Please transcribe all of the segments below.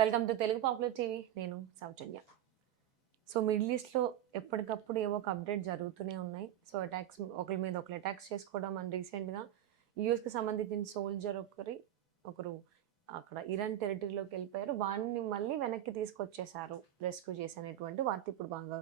Welcome to Telugu popular TV. నేను సౌజన్య. So middle ఈస్ట్‌లో ఎప్పటికప్పుడు ఏవో ఒక అప్డేట్ జరుగుతూనే ఉన్నాయి. సో అటాక్స్ ఒకరి మీద ఒకరు అటాక్స్ చేసుకోవడం అండ్ రీసెంట్‌గా యూఎస్‌కి సంబంధించిన సోల్జర్ ఒకరు అక్కడ ఇరాన్ టెరిటరీలోకి వెళ్ళిపోయారు. వాడిని మళ్ళీ వెనక్కి తీసుకొచ్చేసారు. రెస్క్యూ చేసి అనేటువంటి వార్త ఇప్పుడు బాగా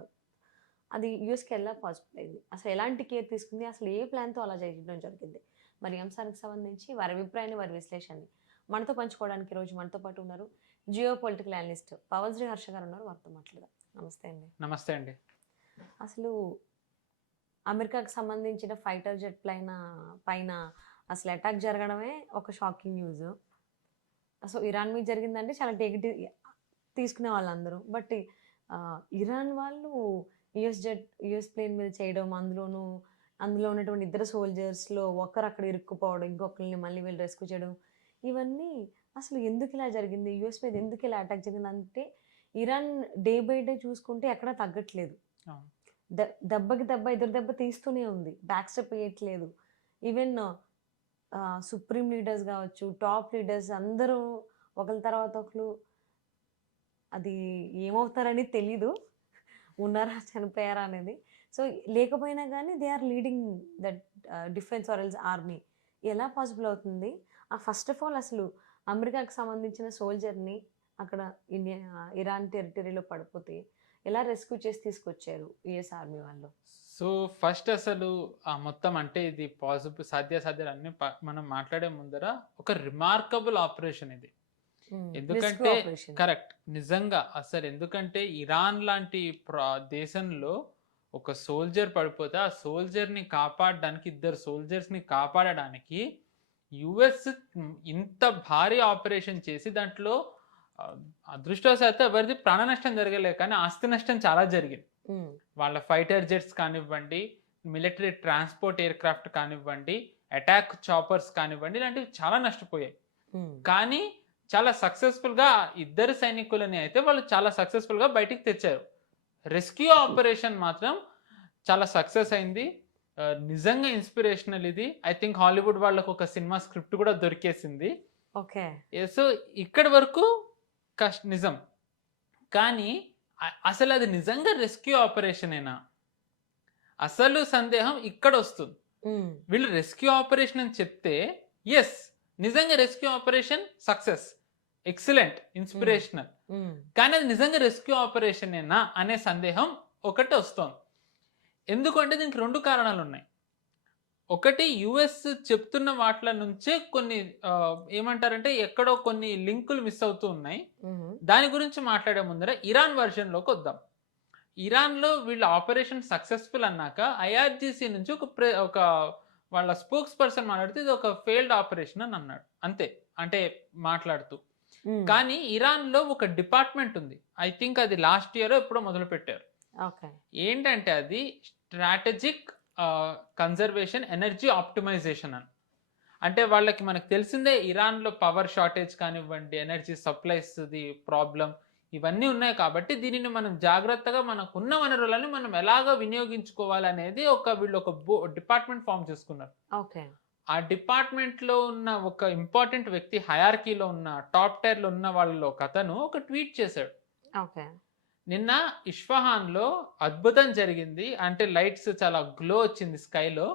అది యూఎస్‌కి ఎలా పాసిబుల్ అయింది? అసలు ఎలాంటి కేర్ తీసుకుంది? అసలు ఏ ప్లాన్‌తో అలా చేయడం జరిగింది? మరి ఈ అంశానికి సంబంధించి వారి అభిప్రాయాన్ని, వారి విశ్లేషణని మనతో పంచుకోవడానికి ఈరోజు మనతో పాటు ఉన్నారు జియో పొలిటికల్ అనలిస్ట్ పవన్‌శ్రీ హర్ష గారు ఉన్నారు. వారితో మాట్లాడదాం. నమస్తే అండి. నమస్తే అండి. అసలు అమెరికాకి సంబంధించిన ఫైటర్ జెట్ పైన అసలు అటాక్ జరగడమే ఒక షాకింగ్ న్యూస్. సో ఇరాన్ మీద జరిగిందంటే చాలా తీసుకునే వాళ్ళందరూ. బట్ ఇరాన్ వాళ్ళు యూఎస్ ప్లేన్ మీద చేయడం, అందులో ఉన్నటువంటి ఇద్దరు సోల్జర్స్‌లో ఒకరు అక్కడ ఇరుక్కుపోవడం, ఇంకొకరిని మళ్ళీ వీళ్ళు రెస్క్యూ చేయడం, ఇవన్నీ అసలు ఎందుకు ఇలా జరిగింది? యూఎస్ మీద ఎందుకు ఇలా అటాక్ జరిగిందంటే ఇరాన్ డే బై డే చూసుకుంటే ఎక్కడా తగ్గట్లేదు. అవును. దెబ్బకి దెబ్బ ఎదురు దెబ్బ తీస్తూనే ఉంది. బ్యాక్ స్టెప్ వేయట్లేదు. ఈవెన్ సుప్రీం లీడర్స్ కావచ్చు, టాప్ లీడర్స్ అందరూ ఒకరి తర్వాత ఒకరు అది ఏమవుతారని తెలీదు. ఉన్నారా? చనిపోయారా? అనేది. సో, లేకపోయినా గానీ they are leading that defence or else army. ఎలా పాసిబుల్ అవుతుంది? ఫస్ట్ ఆఫ్ ఆల్ అసలు అమెరికాకి సంబంధించిన సోల్జర్‌ని అక్కడ ఇరాన్ టెరిటరీలో పడిపోతే ఎలా రెస్క్యూ చేసి తీసుకొచ్చారు యూఎస్ ఆర్మీ వాళ్ళు? సో, ఫస్ట్ అసలు మొత్తం అంటే ఇది సాధ్యాసాధ్యాలన్నీ మనం మాట్లాడే ముందర ఒక రిమార్కబుల్ ఆపరేషన్ ఇది. ఎందుకంటే కరెక్ట్. నిజంగా అసలు ఎందుకంటే ఇరాన్ లాంటి దేశంలో ఒక సోల్జర్ పడిపోతే ఆ సోల్జర్‌ని కాపాడడానికి, ఇద్దరు సోల్జర్స్‌ని కాపాడడానికి యుఎస్ ఇంత భారీ ఆపరేషన్ చేసి దాంట్లో అదృష్టవశాత్తు ఎవరిది ప్రాణ నష్టం జరగలేదు, కానీ ఆస్తి నష్టం చాలా జరిగింది. వాళ్ళ ఫైటర్ జెట్స్ కానివ్వండి, మిలిటరీ ట్రాన్స్పోర్ట్ ఎయిర్ క్రాఫ్ట్ కానివ్వండి, అటాక్ చాపర్స్ కానివ్వండి, ఇలాంటివి చాలా నష్టపోయాయి. కానీ చాలా సక్సెస్ఫుల్గా ఇద్దరు సైనికులని అయితే వాళ్ళు చాలా సక్సెస్ఫుల్గా బయటికి తెచ్చారు. రెస్క్యూ ఆపరేషన్ మాత్రం చాలా సక్సెస్ అయింది. నిజంగా ఇన్స్పిరేషనల్ ఇది. ఐ థింక్ హాలీవుడ్ వాళ్ళకు ఒక సినిమా స్క్రిప్ట్ కూడా దొరికేసింది. ఓకే. సో ఇక్కడి వరకు నిజం. కానీ అసలు అది నిజంగా రెస్క్యూ ఆపరేషనేనా? అసలు సందేహం ఇక్కడ వస్తుంది. వీళ్ళు రెస్క్యూ ఆపరేషన్ అని చెప్తే ఎస్, నిజంగా rescue operation success, excellent, inspirational. కానీ అది నిజంగా రెస్క్యూ ఆపరేషనేనా అనే సందేహం ఒకటి వస్తుంది. ఎందుకంటే దీనికి రెండు కారణాలు ఉన్నాయి. ఒకటి, యుఎస్ చెప్తున్న వాటిల నుంచే కొన్ని ఏమంటారంటే ఎక్కడో కొన్ని లింకులు మిస్ అవుతూ ఉన్నాయి. దాని గురించి మాట్లాడే ముందర ఇరాన్ వర్షన్లోకి వద్దాం. ఇరాన్లో వీళ్ళ ఆపరేషన్ సక్సెస్ఫుల్ అన్నాక ఐఆర్జీసీ నుంచి ఒక వాళ్ళ స్పోక్స్ పర్సన్ మాట్లాడితే ఇది ఒక ఫెయిల్డ్ ఆపరేషన్ అని అన్నాడు. అంతే, అంటే మాట్లాడుతూ. కానీ ఇరాన్లో ఒక డిపార్ట్మెంట్ ఉంది. ఐ థింక్ అది లాస్ట్ ఇయర్ ఎప్పుడో మొదలు పెట్టారు. ఏంటంటే అది స్ట్రాటజిక్ కన్జర్వేషన్ ఎనర్జీ ఆప్టిమైజేషన్ అని. అంటే వాళ్ళకి మనకు తెలిసిందే ఇరాన్లో పవర్ షార్టేజ్ కానివ్వండి, ఎనర్జీ సప్లైస్ది ప్రాబ్లం, ఇవన్నీ ఉన్నాయి. కాబట్టి దీనిని మనం జాగ్రత్తగా మనకున్న వనరులను మనం ఎలాగ వినియోగించుకోవాలనేది వీళ్ళు ఒక డిపార్ట్మెంట్ ఫామ్ చేసుకున్నారు. ఓకే. ఆ డిపార్ట్మెంట్లో ఉన్న ఒక ఇంపార్టెంట్ వ్యక్తి, హయార్కీలో ఉన్న టాప్ టైర్లో ఉన్న వాళ్ళలో ఒక అతను ఒక ట్వీట్ చేశాడు. ఓకే. నిన్న ఇస్ఫహాన్లో అద్భుతం జరిగింది, అంటే లైట్స్ చాలా గ్లో వచ్చింది స్కైలో.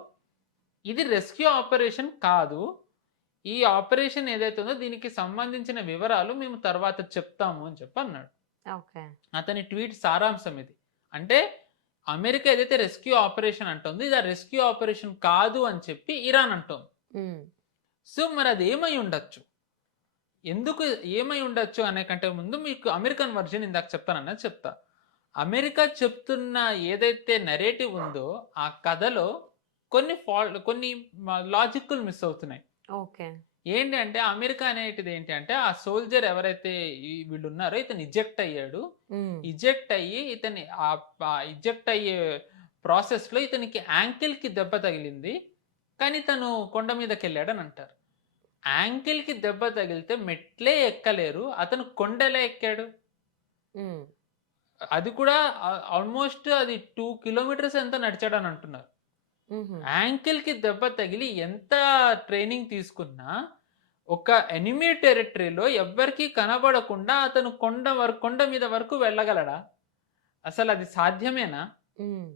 ఇది రెస్క్యూ ఆపరేషన్ కాదు. ఈ ఆపరేషన్ ఏదైతే ఉందో దీనికి సంబంధించిన వివరాలు మేము తర్వాత చెప్తాము అని చెప్పి అన్నాడు. అతని ట్వీట్ సారాంశం ఇది. అంటే అమెరికా ఏదైతే రెస్క్యూ ఆపరేషన్ అంటుందో ఇది ఆ రెస్క్యూ ఆపరేషన్ కాదు అని చెప్పి ఇరాన్ అంటోంది. సో మరి అది ఏమై ఉండొచ్చు, ఎందుకు ఏమై ఉండొచ్చు అనే కంటే ముందు మీకు అమెరికన్ వర్జన్ ఇందాక చెప్తానన్నది చెప్తా. అమెరికా చెప్తున్న ఏదైతే నెరేటివ్ ఉందో ఆ కథలో కొన్ని లాజిక్లు మిస్ అవుతున్నాయి. ఓకే. ఏంటి అంటే అమెరికా అనేటిది ఏంటి అంటే ఆ సోల్జర్ ఎవరైతే వీళ్ళు ఉన్నారో ఇతను ఇజెక్ట్ అయ్యాడు. ఇజెక్ట్ అయ్యి ఇజెక్ట్ అయ్యే ప్రాసెస్ లో ఇతనికి యాంకిల్ కి దెబ్బ తగిలింది, కానీ తను కొండ మీదకి వెళ్ళాడని అంటారు. యాంకిల్ కి దెబ్బ తగిలితే మెట్లే ఎక్కలేరు, అతను కొండలే ఎక్కాడు. అది కూడా ఆల్మోస్ట్ అది 2 కిలోమీటర్స్ ఎంత నడిచాడని అంటున్నారు. యాంకిల్ కి దెబ్బ తగిలి ఎంత ట్రైనింగ్ తీసుకున్నా ఒక ఎనిమీ టెరిటరీలో ఎవ్వరికీ కనబడకుండా అతను కొండ మీద వరకు వెళ్ళగలడా? అసలు అది సాధ్యమేనా? హ్మ్.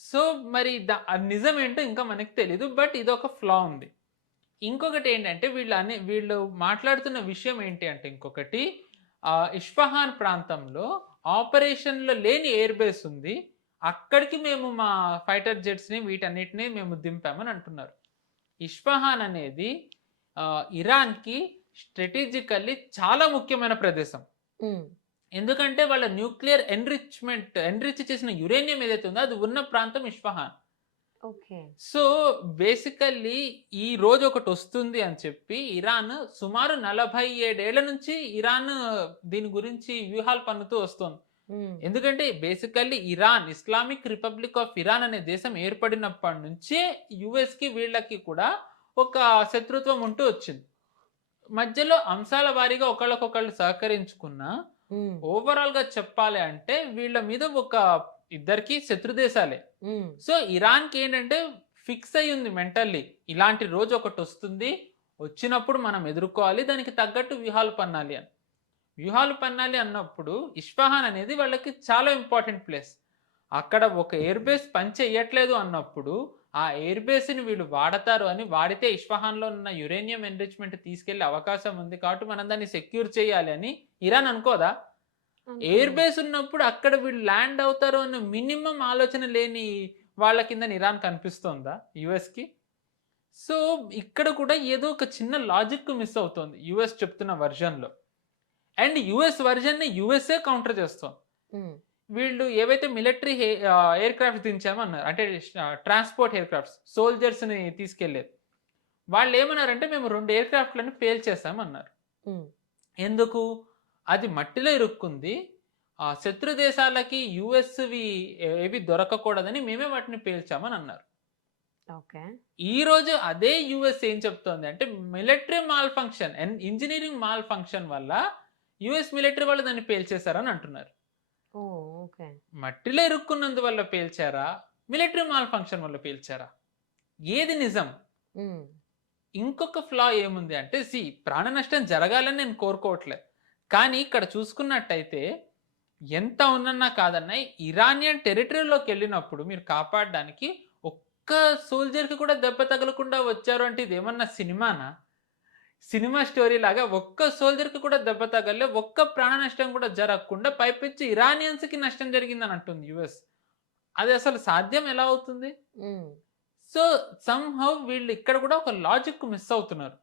సో, మరి అది నిజమేంటో ఇంకా మనకు తెలీదు. బట్ ఇదొక ఫ్లా ఉంది. ఇంకొకటేంటంటే వీళ్ళు మాట్లాడుతున్న విషయం ఏంటి అంటే ఇంకొకటి ఇస్ఫహాన్ ప్రాంతంలో ఆపరేషన్‌లో లేని ఎయిర్ బేస్ ఉంది. అక్కడికి మేము మా ఫైటర్ జెట్స్‌ని వీటన్నిటిని మేము దింపామని అంటున్నారు. ఇస్ఫహాన్ అనేది ఇరాన్‌కి స్ట్రాటజికల్లీ చాలా ముఖ్యమైన ప్రదేశం. హ్మ్. ఎందుకంటే వాళ్ళ న్యూక్లియర్ ఎన్రిచ్ చేసిన యురేనియం ఏదైతే ఉందో అది ఉన్న ప్రాంతం ఇస్ఫహాన్. ఓకే. సో, బేసికల్లీ ఈ రోజు ఒకటొస్తుంది అని చెప్పి ఇరాన్ సుమారు 47 ఏళ్ల నుంచి దీని గురించి వ్యూహాలు పన్నుతూ వస్తోంది. హ్మ్. ఎందుకంటే basically Islamic republic of Iran అనే దేశం ఏర్పడినప్పటి నుంచే యూఎస్‌కి వీళ్ళకి కూడా ఒక శత్రుత్వం ఉంటూ వచ్చింది. మధ్యలో అంశాల వారీగా ఒకళ్ళకొకళ్ళు సహకరించుకున్నా హ్మ్. ఓవరాల్‌గా చెప్పాలి అంటే వీళ్ళ మీద ఇద్దరికీ శత్రు దేశాలే. హ్మ్. సో, ఇరాన్‌కేంటంటే ఫిక్స్ అయ్యుంది మెంటల్లీ. ఇలాంటి రోజు ఒకటొస్తుంది. వచ్చినప్పుడు మనం ఎదుర్కోవాలి. దానికి తగ్గట్టు వ్యూహాలు పన్నాలి అని. వ్యూహాలు పన్నాలి అన్నప్పుడు ఇస్ఫహాన్ అనేది వాళ్ళకి చాలా ఇంపార్టెంట్ ప్లేస్. అక్కడ ఒక ఎయిర్ బేస్ పని చెయ్యట్లేదు అన్నప్పుడు, ఆ ఎయిర్ బేస్‌ని వీళ్ళు వాడతారు అని వాడితే ఇస్ఫహాన్‌లో ఉన్న యురేనియం ఎన్రిచ్‌మెంట్ తీసుకెళ్ళే అవకాశం ఉంది కాబట్టి మనం దాన్ని సెక్యూర్ చేయాలి అని ఇరాన్ అనుకోదా? ఎయిర్ అనుకున్నాను. బేస్ ఉన్నప్పుడు అక్కడ వీళ్ళు ల్యాండ్ అవుతారు అన్న మినిమమ్ ఆలోచన లేని వాళ్ళ కింద ఇరాన్ కనిపిస్తోందా యూఎస్‌కి? సో, ఇక్కడ కూడా ఏదో ఒక చిన్న లాజిక్ మిస్ అవుతోంది యూఎస్ చెప్తున్న వెర్షన్‌లో. అండ్ యూఎస్ వెర్షన్‌ని యూఎస్ఏ కౌంటర్ చేస్తోంది. హ్మ్. వీళ్ళు ఏవైతే ఎయిర్ క్రాఫ్ట్స్ దించామో అన్నారు. అంటే ట్రాన్స్‌పోర్ట్ ఎయిర్ క్రాఫ్ట్స్ సోల్జర్స్‌ని తీసుకెళ్ళేది. వాళ్ళేమన్నారంటే మేము 2 ఎయిర్ క్రాఫ్ట్‌లను పేల్చేసాం అన్నారు. హ్మ్. ఎందుకు? అది మట్టిలో ఇరుక్కుంది. శత్రు దేశాలకి యూఎస్‌వి ఏవి దొరకకూడదని మేమే వాటిని పేల్చామని అన్నారు. ఓకే. ఈరోజు అదే యూఎస్ ఏం చెప్తోంది అంటే military mall function engineering mall function వల్ల యూఎస్ మిలిటరీ వాళ్ళు దాన్ని పేల్చేశారని అంటున్నారు. ఓహ్! ఓకే. మట్టిలో ఇరుక్కున్నందువల్ల పేల్చారా? మిలిటరీ మాల్ ఫంక్షన్ వల్ల పేల్చారా? ఏది నిజం? హ్మ్. ఇంకొక ఫ్లా ఏముంది అంటే ప్రాణ నష్టం జరగాలని నేను కోరుకోవట్లే. కానీ ఇక్కడ చూసుకున్నట్టయితే ఎంత ఉన్నన్నా కాదన్నా ఇరానియన్ టెరిటరీలోకెళ్ళినప్పుడు మీరు కాపాడడానికి ఒక్క సోల్జర్‌కి కూడా దెబ్బ తగలకుండా వచ్చారు అంటే ఇదేమన్నా సినిమానా? సినిమా స్టోరీ లాగా ఒక్క సోల్జర్‌కి కూడా దెబ్బ తగలలే. ఒక్క ప్రాణ నష్టం కూడా జరగకుండా పైపెచ్చి ఇరానియన్స్‌కి నష్టం జరిగిందని అంటుంది యూఎస్. అది అసలు సాధ్యం ఎలా అవుతుంది? హ్మ్. సో, సమ్‌హౌ వీళ్ళు ఇక్కడ కూడా ఒక లాజిక్ మిస్ అవుతున్నారు.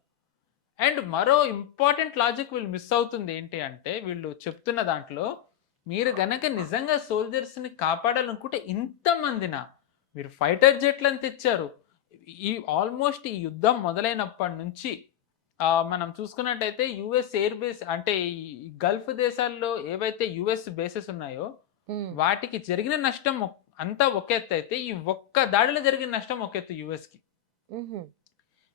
అండ్ మరో ఇంపార్టెంట్ లాజిక్ వీళ్ళు మిస్ అవుతుంది ఏంటి అంటే, వీళ్ళు చెప్తున్న దాంట్లో, మీరు గనక నిజంగా సోల్జర్స్‌ని కాపాడాలనుకుంటే ఇంతమందినా? మీరు ఫైటర్ జెట్‌లని తెచ్చారు. ఆల్మోస్ట్ ఈ యుద్ధం మొదలైనప్పటి నుంచి మనం చూసుకున్నట్టయితే యూఎస్ ఎయిర్ బేస్ అంటే ఈ గల్ఫ్ దేశాల్లో ఏవైతే యూఎస్ బేసెస్ ఉన్నాయో, హ్మ్. వాటికి జరిగిన నష్టం అంతా ఒక ఎత్తైతే, ఈ ఒక్క దాడిలో జరిగిన నష్టం ఒక ఎత్తు యూఎస్‌కి. హుహు.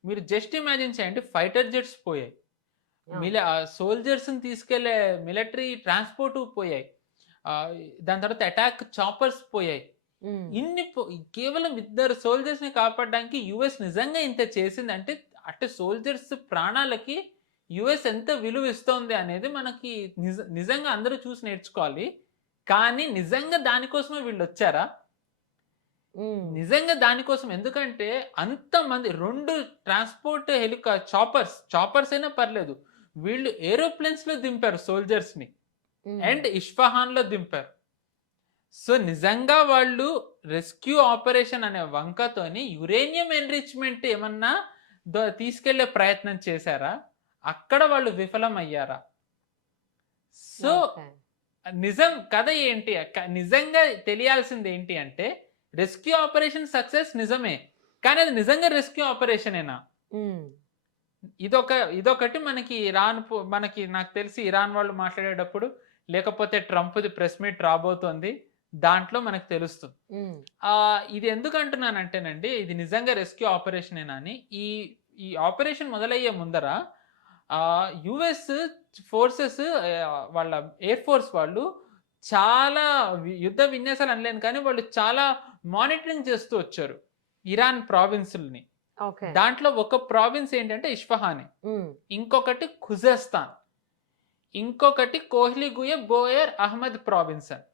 మీరు జస్ట్ ఇమాజిన్ చేయండి ఫైటర్ జెట్స్ పోయాయి. అవును. సోల్జర్స్‌ని తీసుకెళ్ళే మిలిటరీ ట్రాన్స్‌పోర్ట్ పోయాయి. ఆహ్, దాని తర్వాత అటాక్ చాపర్స్ పోయాయి. హ్మ్. ఇన్ని పో కేవలం ఇద్దరు సోల్జర్స్‌ని కాపాడడానికి యూఎస్ నిజంగా ఇంత చేసిందంటే, అంటే సోల్జర్స్ ప్రాణాలకి యూఎస్ ఎంత విలువ ఇస్తోంది అనేది మనకి నిజంగా అందరూ చూసి నేర్చుకోవాలి. కానీ నిజంగా దానికోసమే వీళ్ళొచ్చారా? హ్మ్. నిజంగా దానికోసం ఎందుకంటే అంతమంది 2 ట్రాన్స్‌పోర్ట్ చాపర్స్ అయినా పర్లేదు. వీళ్ళు ఏరోప్లేన్స్‌లో దింపారు సోల్జర్స్‌ని. హ్మ్. అండ్ ఇస్ఫహాన్‌లో దింపారు. సో, నిజంగా వాళ్ళు రెస్క్యూ ఆపరేషన్ అనే వంకతోని యురేనియం ఎన్రిచ్‌మెంట్ ఏమన్నా తీసుకెళ్ళే ప్రయత్నం చేశారా? అక్కడ వాళ్ళు విఫలమయ్యారా? So, okay. కథ ఏంటి? నిజంగా తెలియాల్సింది ఏంటి అంటే, రెస్క్యూ ఆపరేషన్ సక్సెస్ నిజమే. కానీ అది నిజంగా రెస్క్యూ ఆపరేషనేనా? హ్మ్. ఇదొకటి మనకి నాకు తెలిసి ఇరాన్ వాళ్ళు మాట్లాడేటప్పుడు, లేకపోతే ట్రంప్‌ది ప్రెస్ మీట్ రాబోతోంది. దాంట్లో మనకు తెలుస్తుంది. హ్మ్. ఇది ఎందుకంటున్నానంటేనండి, ఇది నిజంగా రెస్క్యూ ఆపరేషనేనా అని. ఈ ఈ ఆపరేషన్ మొదలయ్యే ముందర యూఎస్ ఫోర్సెస్ వాళ్ళ ఎయిర్ ఫోర్స్ వాళ్ళు చాలా యుద్ధ విన్యాసాలు అనలేను కానీ, వాళ్ళు చాలా మానిటరింగ్ చేస్తూ వచ్చారు. ఇరాన్ ప్రావిన్సుల్ని. ఓకే. దాంట్లో ఒక ప్రావిన్స్ ఏంటంటే ఇస్ఫహానే, ఇంకొకటి ఖుజస్తాన్, ఇంకొకటి కోహ్లీగుయే బోయర్ అహ్మద్ ప్రావిన్స్ అని.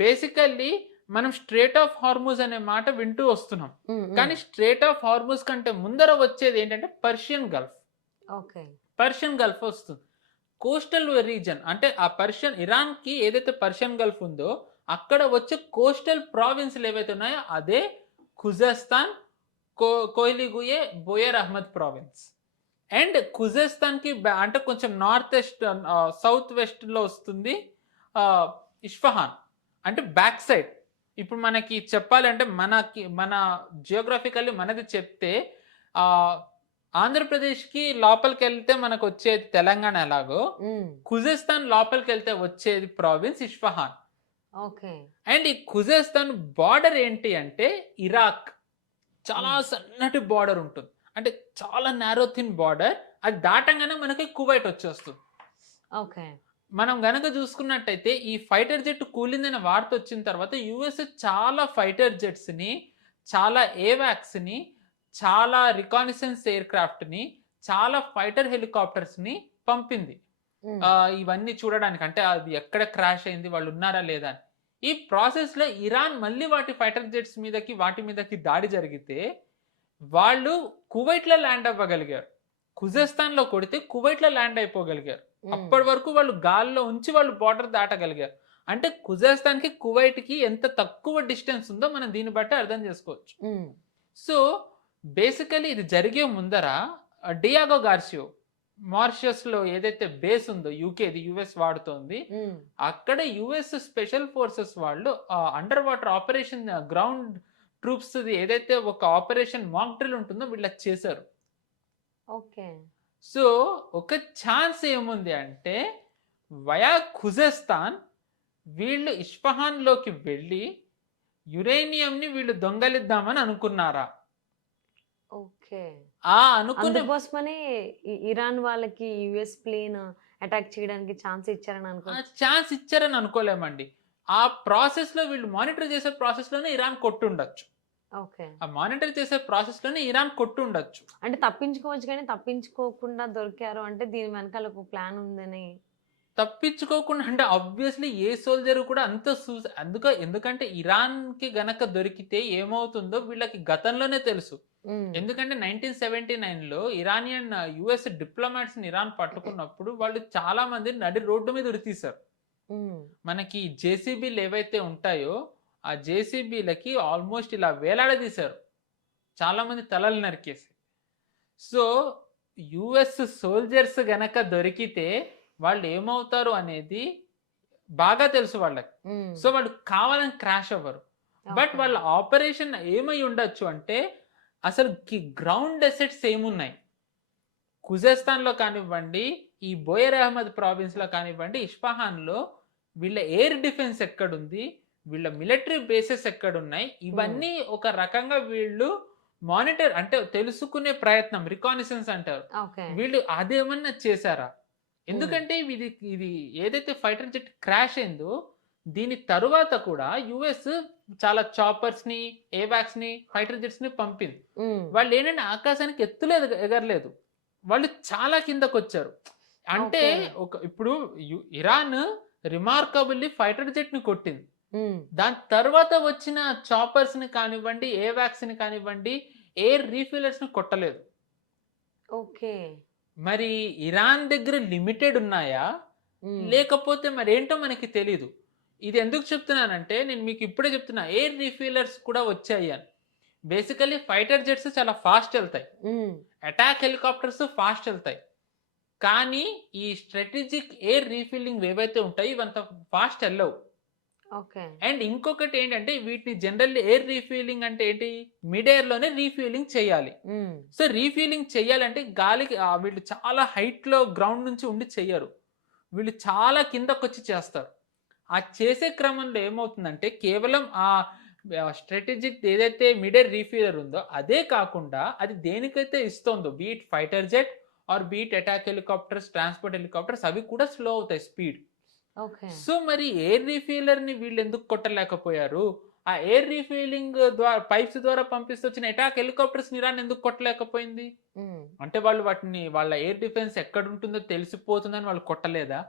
బేసికల్లీ మనం స్ట్రేట్ ఆఫ్ హార్మూజ్ అనే మాట వింటూ వస్తున్నాం. కానీ స్ట్రేట్ ఆఫ్ హార్మూజ్ కంటే ముందర వచ్చేది ఏంటంటే Persian Gulf. Okay. Persian Gulf వస్తుంది. కోస్టల్ రీజన్ అంటే ఆ పర్షియన్ ఇరాన్ కి ఏదైతే పర్షియన్ గల్ఫ్ ఉందో అక్కడ వచ్చే కోస్టల్ ప్రావిన్స్లు ఏవైతే ఉన్నాయో అదే ఖుజస్తాన్, కోహ్లీగుయే బోయర్ అహ్మద్ ప్రావిన్స్. అండ్ ఖుజస్తాన్ కి అంటే కొంచెం నార్త్ వెస్ట్ సౌత్ వెస్ట్ లో వస్తుంది ఇస్ఫహాన్, అంటే బ్యాక్ సైడ్. ఇప్పుడు మనకి చెప్పాలంటే మన జియోగ్రఫికల్లీ మనది చెప్తే ఆంధ్రప్రదేశ్కి లోపలికి వెళ్తే మనకు వచ్చేది తెలంగాణ ఎలాగో, ఖుజస్తాన్ లోపలికి వెళ్తే వచ్చేది ప్రావిన్స్ ఇస్ఫహాన్. ఓకే. అండ్ ఈ ఖుజస్తాన్ బార్డర్ ఏంటి అంటే ఇరాక్ చాలా సన్నటి బార్డర్ ఉంటుంది, అంటే చాలా నారో థిన్ బార్డర్. అది దాటంగానే మనకి కువైట్ వచ్చేస్తుంది. ఓకే. మనం గనక చూసుకున్నట్టయితే ఈ ఫైటర్ జెట్ కూలిందనే వార్త వచ్చిన తర్వాత యుఎస్ చాలా ఫైటర్ జెట్స్ ని, చాలా ఏవాక్స్ ని, చాలా రికానిసెన్స్ ఎయిర్ క్రాఫ్ట్ ని, చాలా ఫైటర్ హెలికాప్టర్స్ ని పంపింది ఇవన్నీ చూడడానికి, అంటే అది ఎక్కడ క్రాష్ అయింది, వాళ్ళు ఉన్నారా లేదా అని. ఈ ప్రాసెస్ లో ఇరాన్ మళ్ళీ వాటి జెట్స్ మీదకి వాటి మీదకి దాడి జరిగితే వాళ్ళు కువైట్ లో ల్యాండ్ అవ్వగలిగారు. ఖుజస్తాన్ లో కొడితే కువైట్ లో ల్యాండ్ అయిపోగలిగారు. అప్పటి వరకు వాళ్ళు గాల్లో ఉంచి వాళ్ళు బార్డర్ దాటగలిగారు. అంటే ఖుజస్తాన్ కి కువైట్ కి ఎంత తక్కువ డిస్టెన్స్ ఉందో మనం దీన్ని బట్టి అర్థం చేసుకోవచ్చు. సో బేసికలీ ఇది జరిగే ముందర డియాగో గార్సియో మారిషస్ లో ఏదైతే బేస్ ఉందో యూకేది యుఎస్ వాడుతోంది, అక్కడ యుఎస్ స్పెషల్ ఫోర్సెస్ వాళ్ళు under water operation ground troops ఏదైతే ఒక ఆపరేషన్ మాక్ డ్రిల్ ఉంటుందో వీళ్ళకి చేశారు. ఓకే. సో ఒక ఛాన్స్ ఏముంది అంటే వయా ఖుజస్తాన్ వీళ్ళు ఇస్ఫహాన్ లోకి వెళ్ళి యురేనియం ని వీళ్ళు దొంగలిద్దామని అనుకున్నారా? ఓకే. అందుకోసమనే ఇరాన్ వాళ్ళకి యుఎస్ ప్లేన్ అటాక్ చేయడానికి ఛాన్స్ ఇచ్చారని అనుకోలేమండి. ఆ ప్రాసెస్ లో వీళ్ళు మానిటర్ చేసే ప్రాసెస్ లోనే ఇరాన్ కొట్టుండొచ్చు. ఓకే. ఆ మానిటర్ చేసే ప్రాసెస్ లోనే ఇరాన్ కొట్టుండొచ్చు. అంటే తప్పించుకోవచ్చు, కానీ తప్పించుకోకుండా దొరికారు అంటే దీని వెనకాల ఒక ప్లాన్ ఉందని. తప్పించుకోకుండా అంటే ఆబ్వియస్లీ ఏ సోల్జర్ కూడా అంత ఎందుకంటే ఇరాన్ కి గనక దొరికితే ఏమవుతుందో వీళ్ళకి గతంలోనే తెలుసు. ఎందుకంటే 1979 లో ఇరానియన్ యుఎస్ డిప్లొమాట్స్ ఇరాన్ పట్టుకున్నప్పుడు వాళ్ళు చాలా మంది నడి రోడ్డు మీద ఉరితీశారు. మనకి జేసీబీలు ఏవైతే ఉంటాయో ఆ జేసీబీలకి ఆల్మోస్ట్ ఇలా వేలాడదీశారు, చాలా మంది తలలు నరికేసి. సో యుఎస్ సోల్జర్స్ గనక దొరికితే వాళ్ళు ఏమవుతారు అనేది బాగా తెలుసు వాళ్ళకి. సో వాళ్ళు కావాలని క్రాష్ అవ్వరు. బట్ వాళ్ళ ఆపరేషన్ ఏమై ఉండొచ్చు అంటే అసలు గ్రౌండ్ అసెట్స్ ఏమున్నాయి ఖుజస్తాన్ లో కానివ్వండి, ఈ బోయర్ అహ్మద్ ప్రావిన్స్ లో కానివ్వండి, ఇస్ఫహాన్ లో వీళ్ళ ఎయిర్ డిఫెన్స్ ఎక్కడుంది, వీళ్ళ మిలిటరీ బేసెస్ ఎక్కడున్నాయి, ఇవన్నీ ఒక రకంగా వీళ్ళు మానిటర్ అంటే తెలుసుకునే ప్రయత్నం, రికానిసెన్స్ అంటారు. వీళ్ళు అదేమన్నా చేశారా? ఎందుకంటే ఇది ఏదైతే ఫైటర్ జెట్ క్రాష్ అయిందో దీని తరువాత కూడా యుఎస్ చాలా చాపర్స్ ని, ఏవాక్స్ ని, ఫైటర్ జెట్స్ ని పంపింది. వాళ్ళు ఏంటంటే ఆకాశానికి ఎగరలేదు, వాళ్ళు చాలా కిందకు వచ్చారు. అంటే ఇప్పుడు ఇరాన్ రిమార్కబుల్లీ ఫైటర్ జెట్ ని కొట్టింది, దాని తర్వాత వచ్చిన చాపర్స్ ని కానివ్వండి, ఏవాక్స్ ని కానివ్వండి, ఎయిర్ రీఫిల్లర్స్ ని కొట్టలేదు. ఓకే. మరి ఇరాన్ దగ్గర లిమిటెడ్ ఉన్నాయా లేకపోతే మరి ఏంటో మనకి తెలీదు. ఇది ఎందుకు చెప్తున్నానంటే నేను మీకు ఇప్పుడే చెప్తున్నా, ఎయిర్ రీఫిల్లర్స్ కూడా వచ్చాయి అని. బేసికలీ ఫైటర్ జెట్స్ చాలా ఫాస్ట్ వెళ్తాయి, అటాక్ హెలికాప్టర్స్ ఫాస్ట్ వెళ్తాయి, కానీ ఈ స్ట్రాటజిక్ ఎయిర్ రీఫిల్లింగ్ ఏవైతే ఉంటాయి ఇవంత ఫాస్ట్ వెళ్ళవు. అండ్ ఇంకొకటి ఏంటంటే వీటిని జనరల్లీ ఎయిర్ రీఫ్యూలింగ్ అంటే ఏంటి, మిడ్ ఎయిర్ లోనే రీఫ్యూలింగ్ చేయాలి. సో రీఫ్యూలింగ్ చేయాలంటే గాలికి వీళ్ళు చాలా హైట్ లో గ్రౌండ్ నుంచి ఉండి చెయ్యరు, వీళ్ళు చాలా కిందకు వచ్చి చేస్తారు. ఆ చేసే క్రమంలో ఏమవుతుందంటే కేవలం ఆ స్ట్రాటజిక్ ఏదైతే మిడ్ ఎయిర్ రీఫ్యూలర్ ఉందో అదే కాకుండా అది దేనికైతే ఇస్తుందో, be it fighter jet or be it attack helicopters, transport helicopters, అవి కూడా స్లో అవుతాయి స్పీడ్. సో మరి ఎయిర్ రీఫ్యూలర్ ని వీళ్ళు ఎందుకు కొట్టలేకపోయారు? ఆ ఎయిర్ రీఫిల్లింగ్ ద్వారా పైప్స్ ద్వారా పంపిస్తూ వచ్చిన అటాక్ హెలికాప్టర్స్ ఇరాన్ ఎందుకు కొట్టలేకపోయింది? అంటే వాళ్ళు వాటిని వాళ్ళ ఎయిర్ డిఫెన్స్ ఎక్కడుంటుందో తెలిసిపోతుందని వాళ్ళు కొట్టలేదా?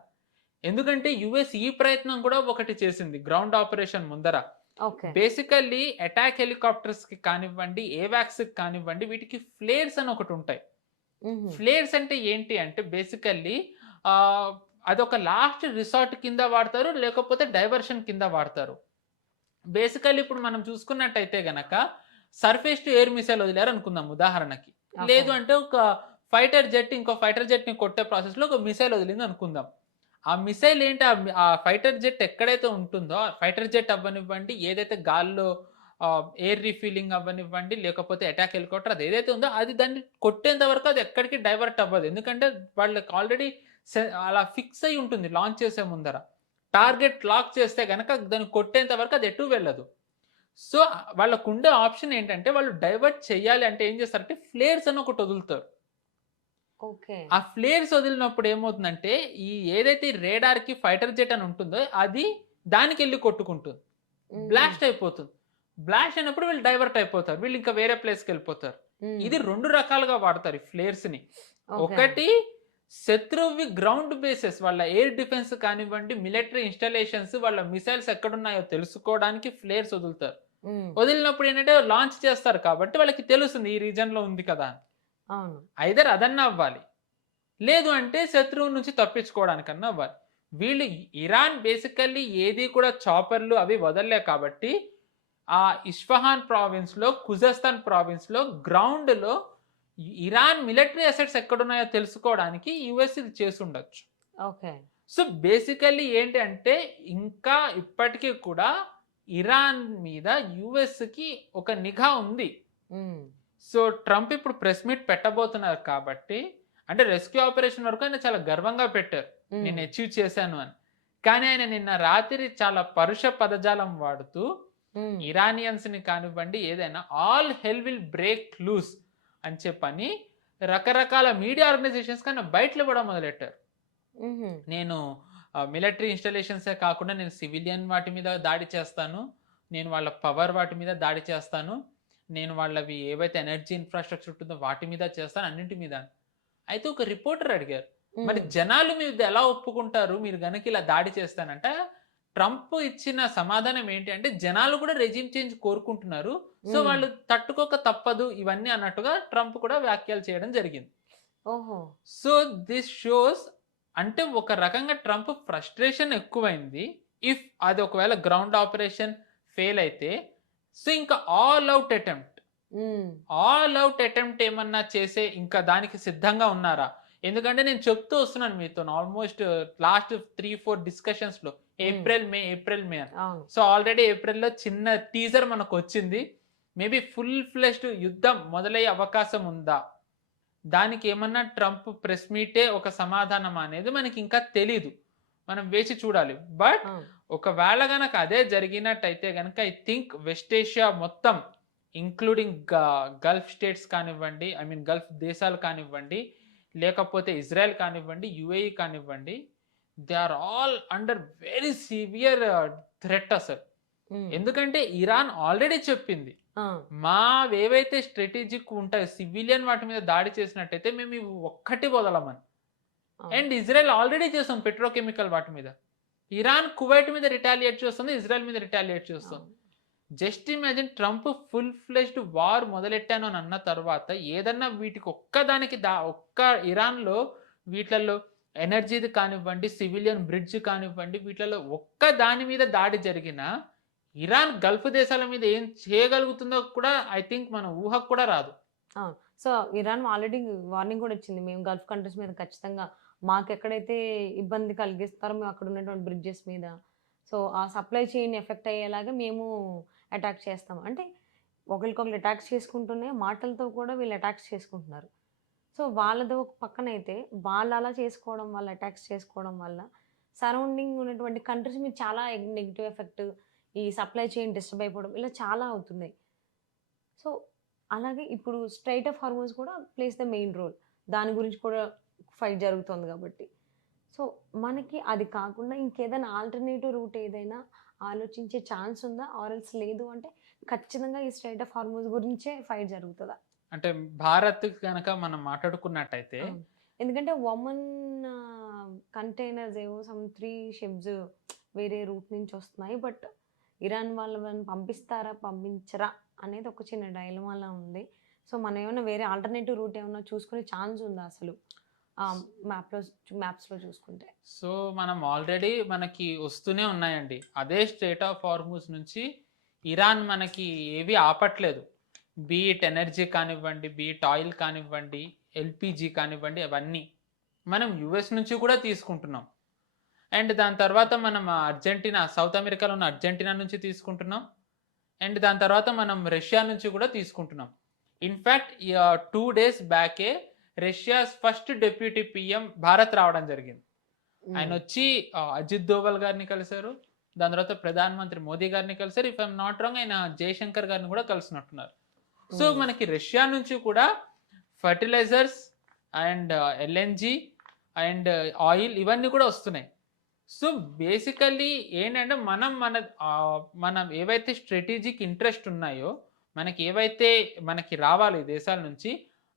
ఎందుకంటే యూఎస్ ఈ ప్రయత్నం కూడా ఒకటి చేసింది గ్రౌండ్ ఆపరేషన్ ముందర. ఓకే. బేసికల్లీ అటాక్ హెలికాప్టర్స్‌కి కానివ్వండి, ఏవాక్స్‌కి కానివ్వండి వీటికి ఫ్లేర్స్ అని ఒకటుంటాయి. హుహు. ఫ్లేర్స్ అంటే ఏంటి అంటే బేసికల్లీ ఆహ్, అదొక లాస్ట్ రిసార్ట్ కింద వాడతారు. లేకపోతే డైవర్షన్ కింద వాడతారు. బేసికల్లీ ఇప్పుడు మనం చూసుకున్నట్టయితే గనక సర్ఫేస్ టు ఎయిర్ మిసైల్ వదిలారనుకుందాం ఉదాహరణకి. ఓకే. లేదు అంటే ఒక ఫైటర్ జెట్ ఇంకో ఫైటర్ జెట్‌ని కొట్టే ప్రాసెస్‌లో ఒక మిసైల్ వదిలిందనుకుందాం. ఆ మిసైల్ ఏంటి ఆ ఫైటర్ జెట్ ఎక్కడైతే ఉంటుందో ఆ ఫైటర్ జెట్ అవ్వనివ్వండి, ఏదైతే గాల్లో ఎయిర్ రీఫిల్లింగ్ అవ్వనివ్వండి, లేకపోతే అటాక్ హెలికాప్టర్ అది ఏదైతే ఉందో అది దాన్ని కొట్టేంత వరకు అది ఎక్కడికి డైవర్ట్ అవ్వదు. ఎందుకంటే వాళ్ళకి ఆల్రెడీ అలా ఫిక్స్ అయ్యి ఉంటుంది లాంచ్ చేసే ముందర. టార్గెట్ లాక్ చేస్తే గనక దాన్ని కొట్టేంత వరకు అది ఎటు వెళ్ళదు. సో, వాళ్ళకుండే ఆప్షన్ ఏంటంటే వాళ్ళు డైవర్ట్ చేయాలి అంటే ఏం చేస్తారంటే ఫ్లేర్స్ అని ఒకటి వదులుతారు. ఓకే. ఆ ఫ్లేర్స్ వదిలినప్పుడు ఏమవుతుందంటే ఏదైతే రేడార్‌కి ఫైటర్ జెట్ అని ఉంటుందో అది దానికెళ్ళి కొట్టుకుంటుంది. హుహు. బ్లాస్ట్ అయిపోతుంది. బ్లాస్ట్ అయినప్పుడు వీళ్ళు డైవర్ట్ అయిపోతారు. వీళ్ళు ఇంకా వేరే ప్లేస్‌కెళ్ళిపోతారు. హ్మ్. ఇది 2 రకాలుగా వాడతారు ఈ ఫ్లేర్స్‌ని. ఓకే. ఒకటి శత్రువువి గ్రౌండ్ బేసెస్ వాళ్ళ ఎయిర్ డిఫెన్స్ కానివ్వండి, మిలిటరీ ఇన్‌స్టాలేషన్స్ వాళ్ళ మిసైల్స్ ఎక్కడున్నాయో తెలుసుకోవడానికి ఫ్లేర్స్ వదులుతారు. హ్మ్. వదిలినప్పుడు ఏంటంటే లాంచ్ చేస్తారు కాబట్టి వాళ్ళకి తెలుస్తుంది ఈ రీజియన్‌లో ఉంది కదా అని. అవును. ఐదర్ అదన్నా అవ్వాలి. లేదు అంటే శత్రువు నుంచి తప్పించుకోవడానికన్నా అవ్వాలి. వీళ్ళు ఇరాన్ బేసికల్లీ ఏది కూడా చాపర్‌లు అవి వదలలే కాబట్టి ఆ ఇస్ఫహాన్ ప్రావిన్స్‌లో, ఖుజస్థాన్ ప్రావిన్స్‌లో గ్రౌండ్‌లో ఇరాన్ మిలిటరీ అసెట్స్ ఎక్కడున్నాయో తెలుసుకోవడానికి యూఎస్ ఇది చేసుండొచ్చు. ఓకే. సో, బేసికల్లీ ఏంటి అంటే ఇంకా ఇప్పటికి కూడా ఇరాన్ మీద యూఎస్‌కి ఒక నిఘా ఉంది. హ్మ్. సో, ట్రంప్ ఇప్పుడు ప్రెస్ మీట్ పెట్టబోతున్నారు కాబట్టి, అంటే రెస్క్యూ ఆపరేషన్ వరకు ఆయన చాలా గర్వంగా పెట్టారు. హ్మ్. నేను అచీవ్ చేశాను అని. కానీ ఆయన నిన్న రాత్రి చాలా పరుష పదజాలం వాడుతూ, హ్మ్. ఇరానియన్స్‌ని కానివ్వండి ఏదైనా all hell will break loose అని చెప్పని రకరకాల మీడియా ఆర్గనైజేషన్స్‌కి ఆయన బయటలు ఇవ్వడం మొదలెట్టారు. హుహు. నేను మిలిటరీ ఇన్‌స్టాలేషన్సే కాకుండా నేను సివిలియన్ వాటి మీద దాడి చేస్తాను. నేను వాళ్ళ పవర్ వాటి మీద దాడి చేస్తాను. నేను వాళ్ళవి ఏవైతే ఎనర్జీ ఇన్‌ఫ్రాస్ట్రక్చర్ ఉంటుందో వాటి మీద చేస్తాను, అన్నింటి మీద. అయితే ఒక రిపోర్టర్ అడిగారు. మరి హ్మ్. జనాలు మీద ఎలా ఒప్పుకుంటారు మీరు గనక ఇలా దాడి చేస్తానంటే, ట్రంప్ ఇచ్చిన సమాధానం ఏంటి అంటే, జనాలు కూడా రెజిమ్ చేంజ్ కోరుకుంటున్నారు. సో, హ్మ్. వాళ్ళు తట్టుకోక తప్పదు ఇవన్నీ అన్నట్టుగా ట్రంప్ కూడా వ్యాఖ్యలు చేయడం జరిగింది. ఓహో! సో, దిస్ షోస్ అంటే ఒక రకంగా ట్రంప్ ఫ్రస్ట్రేషన్ ఎక్కువైంది. ఇఫ్ అది ఒకవేళ గ్రౌండ్ ఆపరేషన్ ఫెయిల్ అయితే, సో, ఇంకా ఆల్ ఔట్ అటెంప్ట్. హ్మ్. ఆల్ ఔట్ అటెంప్ట్ ఏమన్నా చేసే ఇంకా దానికి సిద్ధంగా ఉన్నారా? ఎందుకంటే నేను చెప్తూ వస్తున్నాను మీతోని ఆల్‌మోస్ట్ లాస్ట్ 3, 4 డిస్కషన్స్‌లో హ్మ్. ఏప్రిల్, మే, ఏప్రిల్, మే అని. అవును. సో, ఆల్రెడీ ఏప్రిల్‌లో చిన్న టీజర్ మనకొచ్చింది. మేబీ ఫుల్ ఫ్లెడ్జ్డ్ యుద్ధం మొదలయ్యే అవకాశం ఉందా? దానికేమన్నా ట్రంప్ ప్రెస్ మీటే ఒక సమాధానమా అనేది మనకింకా తెలీదు. మనం వేచి చూడాలి. బట్ అవును. ఒకవేళ గనక అదే జరిగినట్టయితే గనక ఐ థింక్ వెస్ట్ ఏషియా మొత్తం ఇంక్లూడింగ్ గల్ఫ్ స్టేట్స్ కానివ్వండి, ఐ మీన్ గల్ఫ్ దేశాలు కానివ్వండి, లేకపోతే ఇజ్రాయెల్ కానివ్వండి, యూఏఈ కానివ్వండి, they are all under very severe threat అసలు. హ్మ్. ఎందుకంటే ఇరాన్ ఆల్రెడీ చెప్పింది. ఆ! మావేవైతే స్ట్రాటజిక్ ఉంటాయో సివిలియన్ వాటి మీద దాడి చేసినట్టయితే మేము ఇవి ఒక్కటి వదలమని. అవును. అండ్ ఇజ్రాయెల్ ఆల్రెడీ చేసాం పెట్రోకెమికల్ వాటి మీద. ఇరాన్ కువైట్ మీద రిటాలియేట్ చేస్తుంది. ఇజ్రాయెల్ మీద రిటాలియేట్ చేస్తుంది. అవును. Just imagine Trump full fledged war మొదలెట్టాను అని అన్న తర్వాత ఏదన్నా వీటికి ఒక్కదానికి ఒక్క ఇరాన్‌లో వీట్లల్లో ఎనర్జీది కానివ్వండి, సివిలియన్ బ్రిడ్జ్ కానివ్వండి, వీటిలలో ఒక్క దాని మీద దాడి జరిగినా ఇరాన్ గల్ఫ్ దేశాల మీద ఏం చేయగలుగుతుందో కూడా ఐ థింక్ మన ఊహకు కూడా రాదు. అవును. సో, ఇరాన్ ఆల్రెడీ వార్నింగ్ గూడా ఇచ్చింది. మేము గల్ఫ్ కంట్రీస్ మీద ఖచ్చితంగా మాకెక్కడైతే ఇబ్బంది కలిగిస్తారో మేము అక్కడ ఉన్నటువంటి బ్రిడ్జెస్ మీద, సో, ఆ సప్లై చైన్ ఎఫెక్ట్ అయ్యేలాగా మేము అటాక్ చేస్తాం. అంటే ఒకళ్ళకొకళ్ళు అటాక్స్ చేసుకుంటూనే మాటలతో కూడా వీళ్ళు అటాక్స్ చేసుకుంటున్నారు. సో, వాళ్ళది ఒక పక్కనైతే వాళ్ళలా చేసుకోవడం వల్ల, అటాక్స్ చేసుకోవడం వల్ల సరౌండింగ్ ఉన్నటువంటి కంట్రీస్ మీద చాలా నెగెటివ్ ఎఫెక్ట్, ఈ సప్లై చైన్ డిస్టర్బ్ అయిపోవడం ఇలా చాలా అవుతున్నాయి. సో, అలాగే ఇప్పుడు స్ట్రెయిట్ ఆఫ్ హార్మోన్స్ కూడా ప్లేస్ ద మెయిన్ రోల్. దాని గురించి కూడా ఫైట్ జరుగుతోంది గాబట్టి. సో, మనకి అది కాకుండా ఇంకేదైనా ఆల్టర్‌నేటివ్ రూట్ ఏదైనా ఆలోచించే ఛాన్స్ ఉందా? ఆరెల్స్ లేదు అంటే ఖచ్చితంగా ఈ స్ట్రెయిట్ ఆఫ్ హార్మోస్ గురించే ఫైట్ జరుగుతదా? అంటే భారత్ గనక మనం మాట్లాడుకున్నట్టయితే అవును. ఎందుకంటే ఒమన్ కంటైనర్స్ ఏవో 3 షిప్స్ వేరే రూట్ నుంచి వస్తున్నాయి. బట్ ఇరాన్ వాళ్ళని పంపిస్తారా? పంపించరా? అనేది ఒక చిన్న డైలమాలా ఉంది. సో, మనం ఏమన్నా వేరే ఆల్టర్‌నేటివ్ రూట్ ఏమన్నా చూసుకునే ఛాన్స్ ఉందా అసలు? మ్యాప్‌లో మ్యాప్స్‌లో చూసుకుంటే. సో మనం ఆల్రెడీ మనకి వస్తూనే ఉన్నాయండి. అదే స్ట్రెయిట్ ఆఫ్ హార్మూజ్ నుంచి ఇరాన్ మనకి ఏవి ఆపట్లేదు. బీట్ ఎనర్జీ కానివ్వండి, బీట్ ఆయిల్ కానివ్వండి, ఎల్‌పీజీ కానివ్వండి అవన్నీ. మనం యూఎస్ నుంచి కూడా తీసుకుంటున్నాం. అండ్ దాని తర్వాత మనం అర్జెంటీనా, సౌత్ అమెరికాలో ఉన్న అర్జెంటీనా నుంచి తీసుకుంటున్నాం. అండ్ దాని తర్వాత మనం రష్యా నుంచి కూడా తీసుకుంటున్నాం. ఇన్‌ఫాక్ట్ 2 డేస్ బ్యాకే Russia's first deputy PM Bharat రావడం జరిగింది. ఆయన వచ్చి అజిత్ దోవల్ గారిని కలిసారు. దాని తర్వాత ప్రధాన మంత్రి మోదీ గారిని కలిసారు. ఇఫ్ ఐఎమ్ నాట్ రాంగ్ ఆయన జయశంకర్ గారిని కూడా కలిసినట్టున్నారు. సో మనకి రష్యా నుంచి కూడా fertilisers and LNG and oil ఇవన్నీ కూడా వస్తున్నాయి. సో బేసికల్లీ ఏంటంటే మనం ఏవైతే స్ట్రాటజిక్ ఇంట్రెస్ట్ ఉన్నాయో, మనకి రావాలి ఈ దేశాల నుంచి,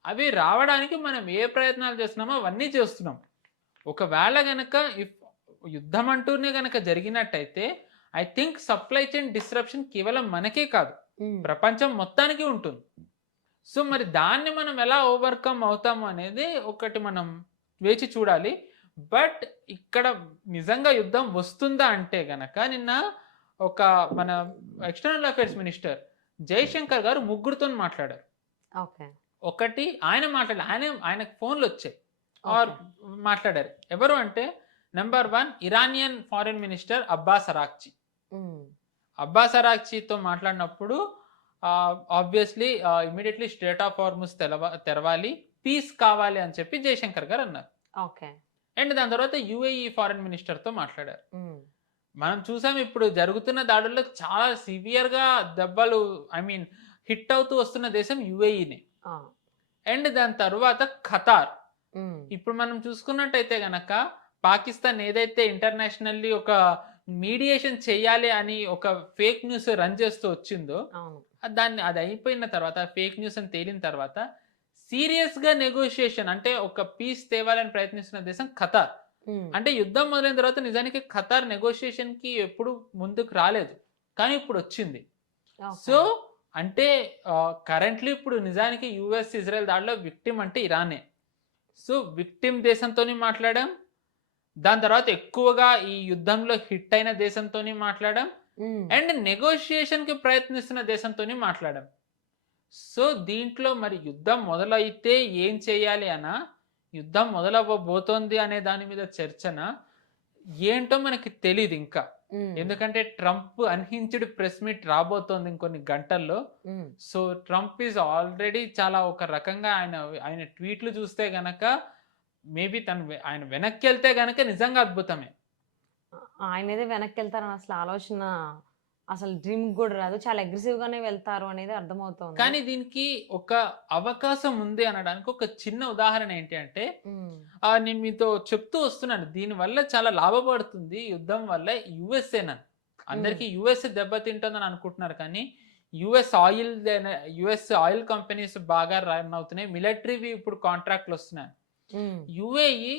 అవి రావడానికి మనం ఏ ప్రయత్నాలు చేస్తున్నామో అవన్నీ చేస్తున్నాం. ఒకవేళ గనక యుద్ధం అంటూనే గనక జరిగినట్టయితే I think supply chain disruption కేవలం మనకే కాదు, ప్రపంచం మొత్తానికి ఉంటుంది. సో మరి దాన్ని మనం ఎలా ఓవర్కమ్ అవుతాము అనేది ఒకటి మనం వేచి చూడాలి. బట్ ఇక్కడ నిజంగా యుద్ధం వస్తుందా అంటే గనక నిన్న మన ఎక్స్టర్నల్ అఫైర్స్ మినిస్టర్ జయశంకర్ గారు ముగ్గురితో మాట్లాడారు. ఓకే. ఒకటి ఆయనకు ఫోన్లు వచ్చాయి ఆర్ మాట్లాడారు. ఎవరు అంటే number 1 Iranian foreign minister Abbas Araghchi. Abbas అరాక్చితో మాట్లాడినప్పుడు obviously immediately strait of Hormuz తెరవాలి, పీస్ కావాలి అని చెప్పి జయశంకర్ గారు అన్నారు. ఓకే. అండ్ దాని తర్వాత యుఏఈ ఫారిన్ మినిస్టర్తో మాట్లాడారు. మనం చూసాం ఇప్పుడు జరుగుతున్న దాడుల్లో చాలా సివియర్గా దెబ్బలు హిట్ అవుతూ వస్తున్న దేశం యుఏఈనే. అండ్ దాని తర్వాత ఖతార్. ఇప్పుడు మనం చూసుకున్నట్టయితే గనక పాకిస్తాన్ ఏదైతే ఇంటర్నేషనల్లీ ఒక మీడియేషన్ చేయాలి అని ఒక ఫేక్ న్యూస్ రన్ చేస్తూ వచ్చిందో, అది అయిపోయిన తర్వాత ఫేక్ న్యూస్ అని తేలిన తర్వాత సీరియస్ గా నెగోషియేషన్ అంటే ఒక పీస్ తేవాలని ప్రయత్నిస్తున్న దేశం ఖతార్. అంటే యుద్ధం మొదలైన తర్వాత నిజానికి ఖతార్ నెగోషియేషన్ కి ఎప్పుడు ముందుకు రాలేదు, కానీ ఇప్పుడు వచ్చింది. సో అంటే కరెంట్లీ ఇప్పుడు నిజానికి యుఎస్ ఇజ్రాయెల్ దాడిలో విక్టిమ్ అంటే ఇరానే. సో విక్టిమ్ దేశంతోని మాట్లాడాం, దాని తర్వాత ఎక్కువగా ఈ యుద్ధంలో హిట్ అయిన దేశంతోని మాట్లాడాం, అండ్ నెగోషియేషన్ కి ప్రయత్నిస్తున్న దేశంతోని మాట్లాడాం. సో దీంట్లో మరి యుద్ధం మొదలైతే ఏం చేయాలి అనా, యుద్ధం మొదలవ్వబోతోంది అనే దాని మీద చర్చన ఏంటో మనకి తెలియదు ఇంకా. ఎందుకంటే ట్రంప్ అన్హింజ్డ్ ప్రెస్ మీట్ రాబోతోంది ఇంకొన్ని గంటల్లో. సో ట్రంప్ ఈజ్ ఆల్రెడీ చాలా ఒక రకంగా ఆయన ట్వీట్లు చూస్తే గనక మేబీ ఆయన వెనక్కి వెళ్తే గనక నిజంగా అద్భుతమే. ఆయనదే వెనక్కి వెళ్తారని అసలు ఆలోచన అసలు డ్రీమ్ కూడా రాదు. చాలా అగ్రెసివ్ గానే వెళ్తారు అనేది అర్థమవుతోంది. కానీ దీనికి ఒక అవకాశం ఉంది అనడానికి ఒక చిన్న ఉదాహరణ ఏంటి అంటే, నేను మీతో చెప్తూ వస్తున్నాను, దీని వల్ల చాలా లాభపడుతుంది యుద్ధం వల్ల యుఎస్ఏనని. అందరికీ యుఎస్ఏ దెబ్బతింటుందని అనుకుంటున్నారు, కానీ యుఎస్ ఆయిల్ కంపెనీస్ బాగా రన్ అవుతున్నాయి, మిలిటరీవి ఇప్పుడు కాంట్రాక్ట్లు వస్తున్నాయి. యుఏఈ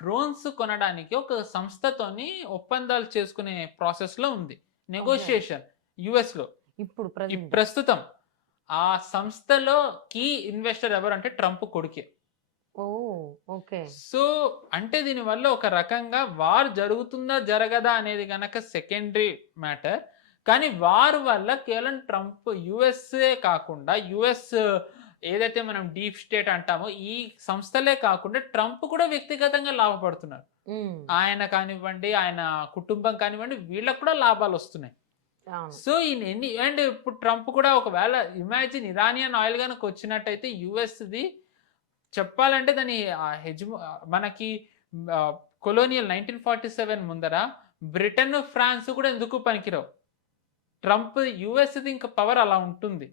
డ్రోన్స్ కొనడానికి ఒక సంస్థతోని ఒప్పందాలు చేసుకునే ప్రాసెస్ లో ఉంది, నెగోషియేషన్ యుఎస్ లో ఇప్పుడు ప్రస్తుతం. ఆ సంస్థలో కీ ఇన్వెస్టర్ ఎవరు అంటే ట్రంప్ కొడుకే. సో అంటే దీని వల్ల ఒక రకంగా వార్ జరుగుతుందా జరగదా అనేది గనక సెకండరీ మ్యాటర్, కానీ వార్ వల్ల కేవలం ట్రంప్ యుఎస్ఏ కాకుండా యుఎస్ ఏదైతే మనం డీప్ స్టేట్ అంటామో ఈ సంస్థలే కాకుండా ట్రంప్ కూడా వ్యక్తిగతంగా లాభపడుతున్నారు. ఆయన కానివ్వండి, ఆయన కుటుంబం కానివ్వండి, వీళ్ళకు కూడా లాభాలు వస్తున్నాయి. సో అండ్ ఇప్పుడు ట్రంప్ కూడా ఒకవేళ ఇమాజిన్ ఇరానియన్ ఆయిల్ కనుక వచ్చినట్టయితే యుఎస్ది చెప్పాలంటే దాని మనకి కొలోనియల్ 1947 ముందర బ్రిటన్ ఫ్రాన్స్ కూడా ఎందుకు పనికిరావు. ట్రంప్ యుఎస్ది ఇంకా పవర్ అలా ఉంటుంది.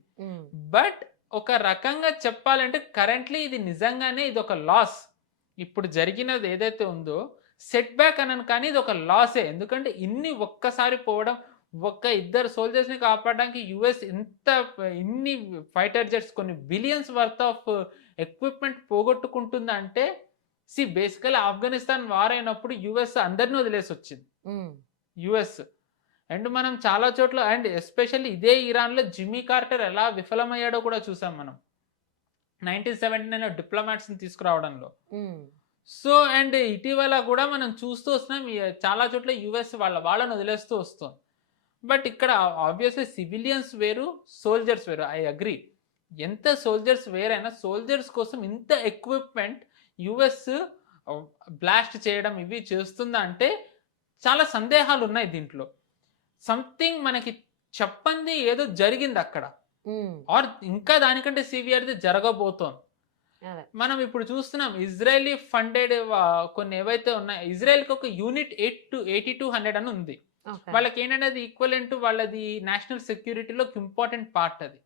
బట్ ఒక రకంగా చెప్పాలంటే కరెంట్లీ ఇది నిజంగానే ఇది ఒక లాస్. ఇప్పుడు జరిగినది ఏదైతే ఉందో సెట్ బ్యాక్ అనను, కానీ ఇది ఒక లాసే. ఎందుకంటే ఇన్ని ఒక్కసారి పోవడం, ఒక్క ఇద్దరు సోల్జర్స్ ని కాపాడడానికి యుఎస్ ఇన్ని ఫైటర్ జెట్స్ కొన్ని బిలియన్స్ వర్త్ ఆఫ్ ఎక్విప్మెంట్ పోగొట్టుకుంటుందా అంటే బేసికల్ ఆఫ్ఘనిస్తాన్ వార్ అయినప్పుడు యుఎస్ అందరిని వదిలేసి వచ్చింది యుఎస్. అండ్ మనం చాలా చోట్ల అండ్ ఎస్పెషల్లీ ఇదే ఇరాన్లో జిమ్మీ కార్టర్ ఎలా విఫలమయ్యాడో కూడా చూసాం మనం 1979 డిప్లొమాట్స్ని తీసుకురావడంలో. సో అండ్ ఇటీవల కూడా మనం చూస్తూ వస్తున్నాం చాలా చోట్ల యుఎస్ వాళ్ళని వదిలేస్తూ వస్తుంది. బట్ ఇక్కడ ఆబ్వియస్లీ సివిలియన్స్ వేరు, సోల్జర్స్ వేరు. I agree. ఎంత సోల్జర్స్ వేరైనా సోల్జర్స్ కోసం ఇంత ఎక్విప్మెంట్ యుఎస్ బ్లాస్ట్ చేయడం ఇవి చేస్తుందా అంటే చాలా సందేహాలు ఉన్నాయి దీంట్లో. సంథింగ్ మనకి చెప్పంది ఏదో జరిగింది అక్కడ, ఆర్ ఇంకా దానికంటే సివియర్ది జరగబోతోంది. మనం ఇప్పుడు చూస్తున్నాం ఇజ్రాయలీ ఫండెడ్ కొన్ని ఏవైతే ఉన్నాయి. ఇజ్రాయెల్కి ఒక యూనిట్ 8200 అని ఉంది. వాళ్ళకి ఏంటంటే అది ఈక్వలెంట్ వాళ్ళది నేషనల్ సెక్యూరిటీలో ఇంపార్టెంట్ పార్ట్ అది.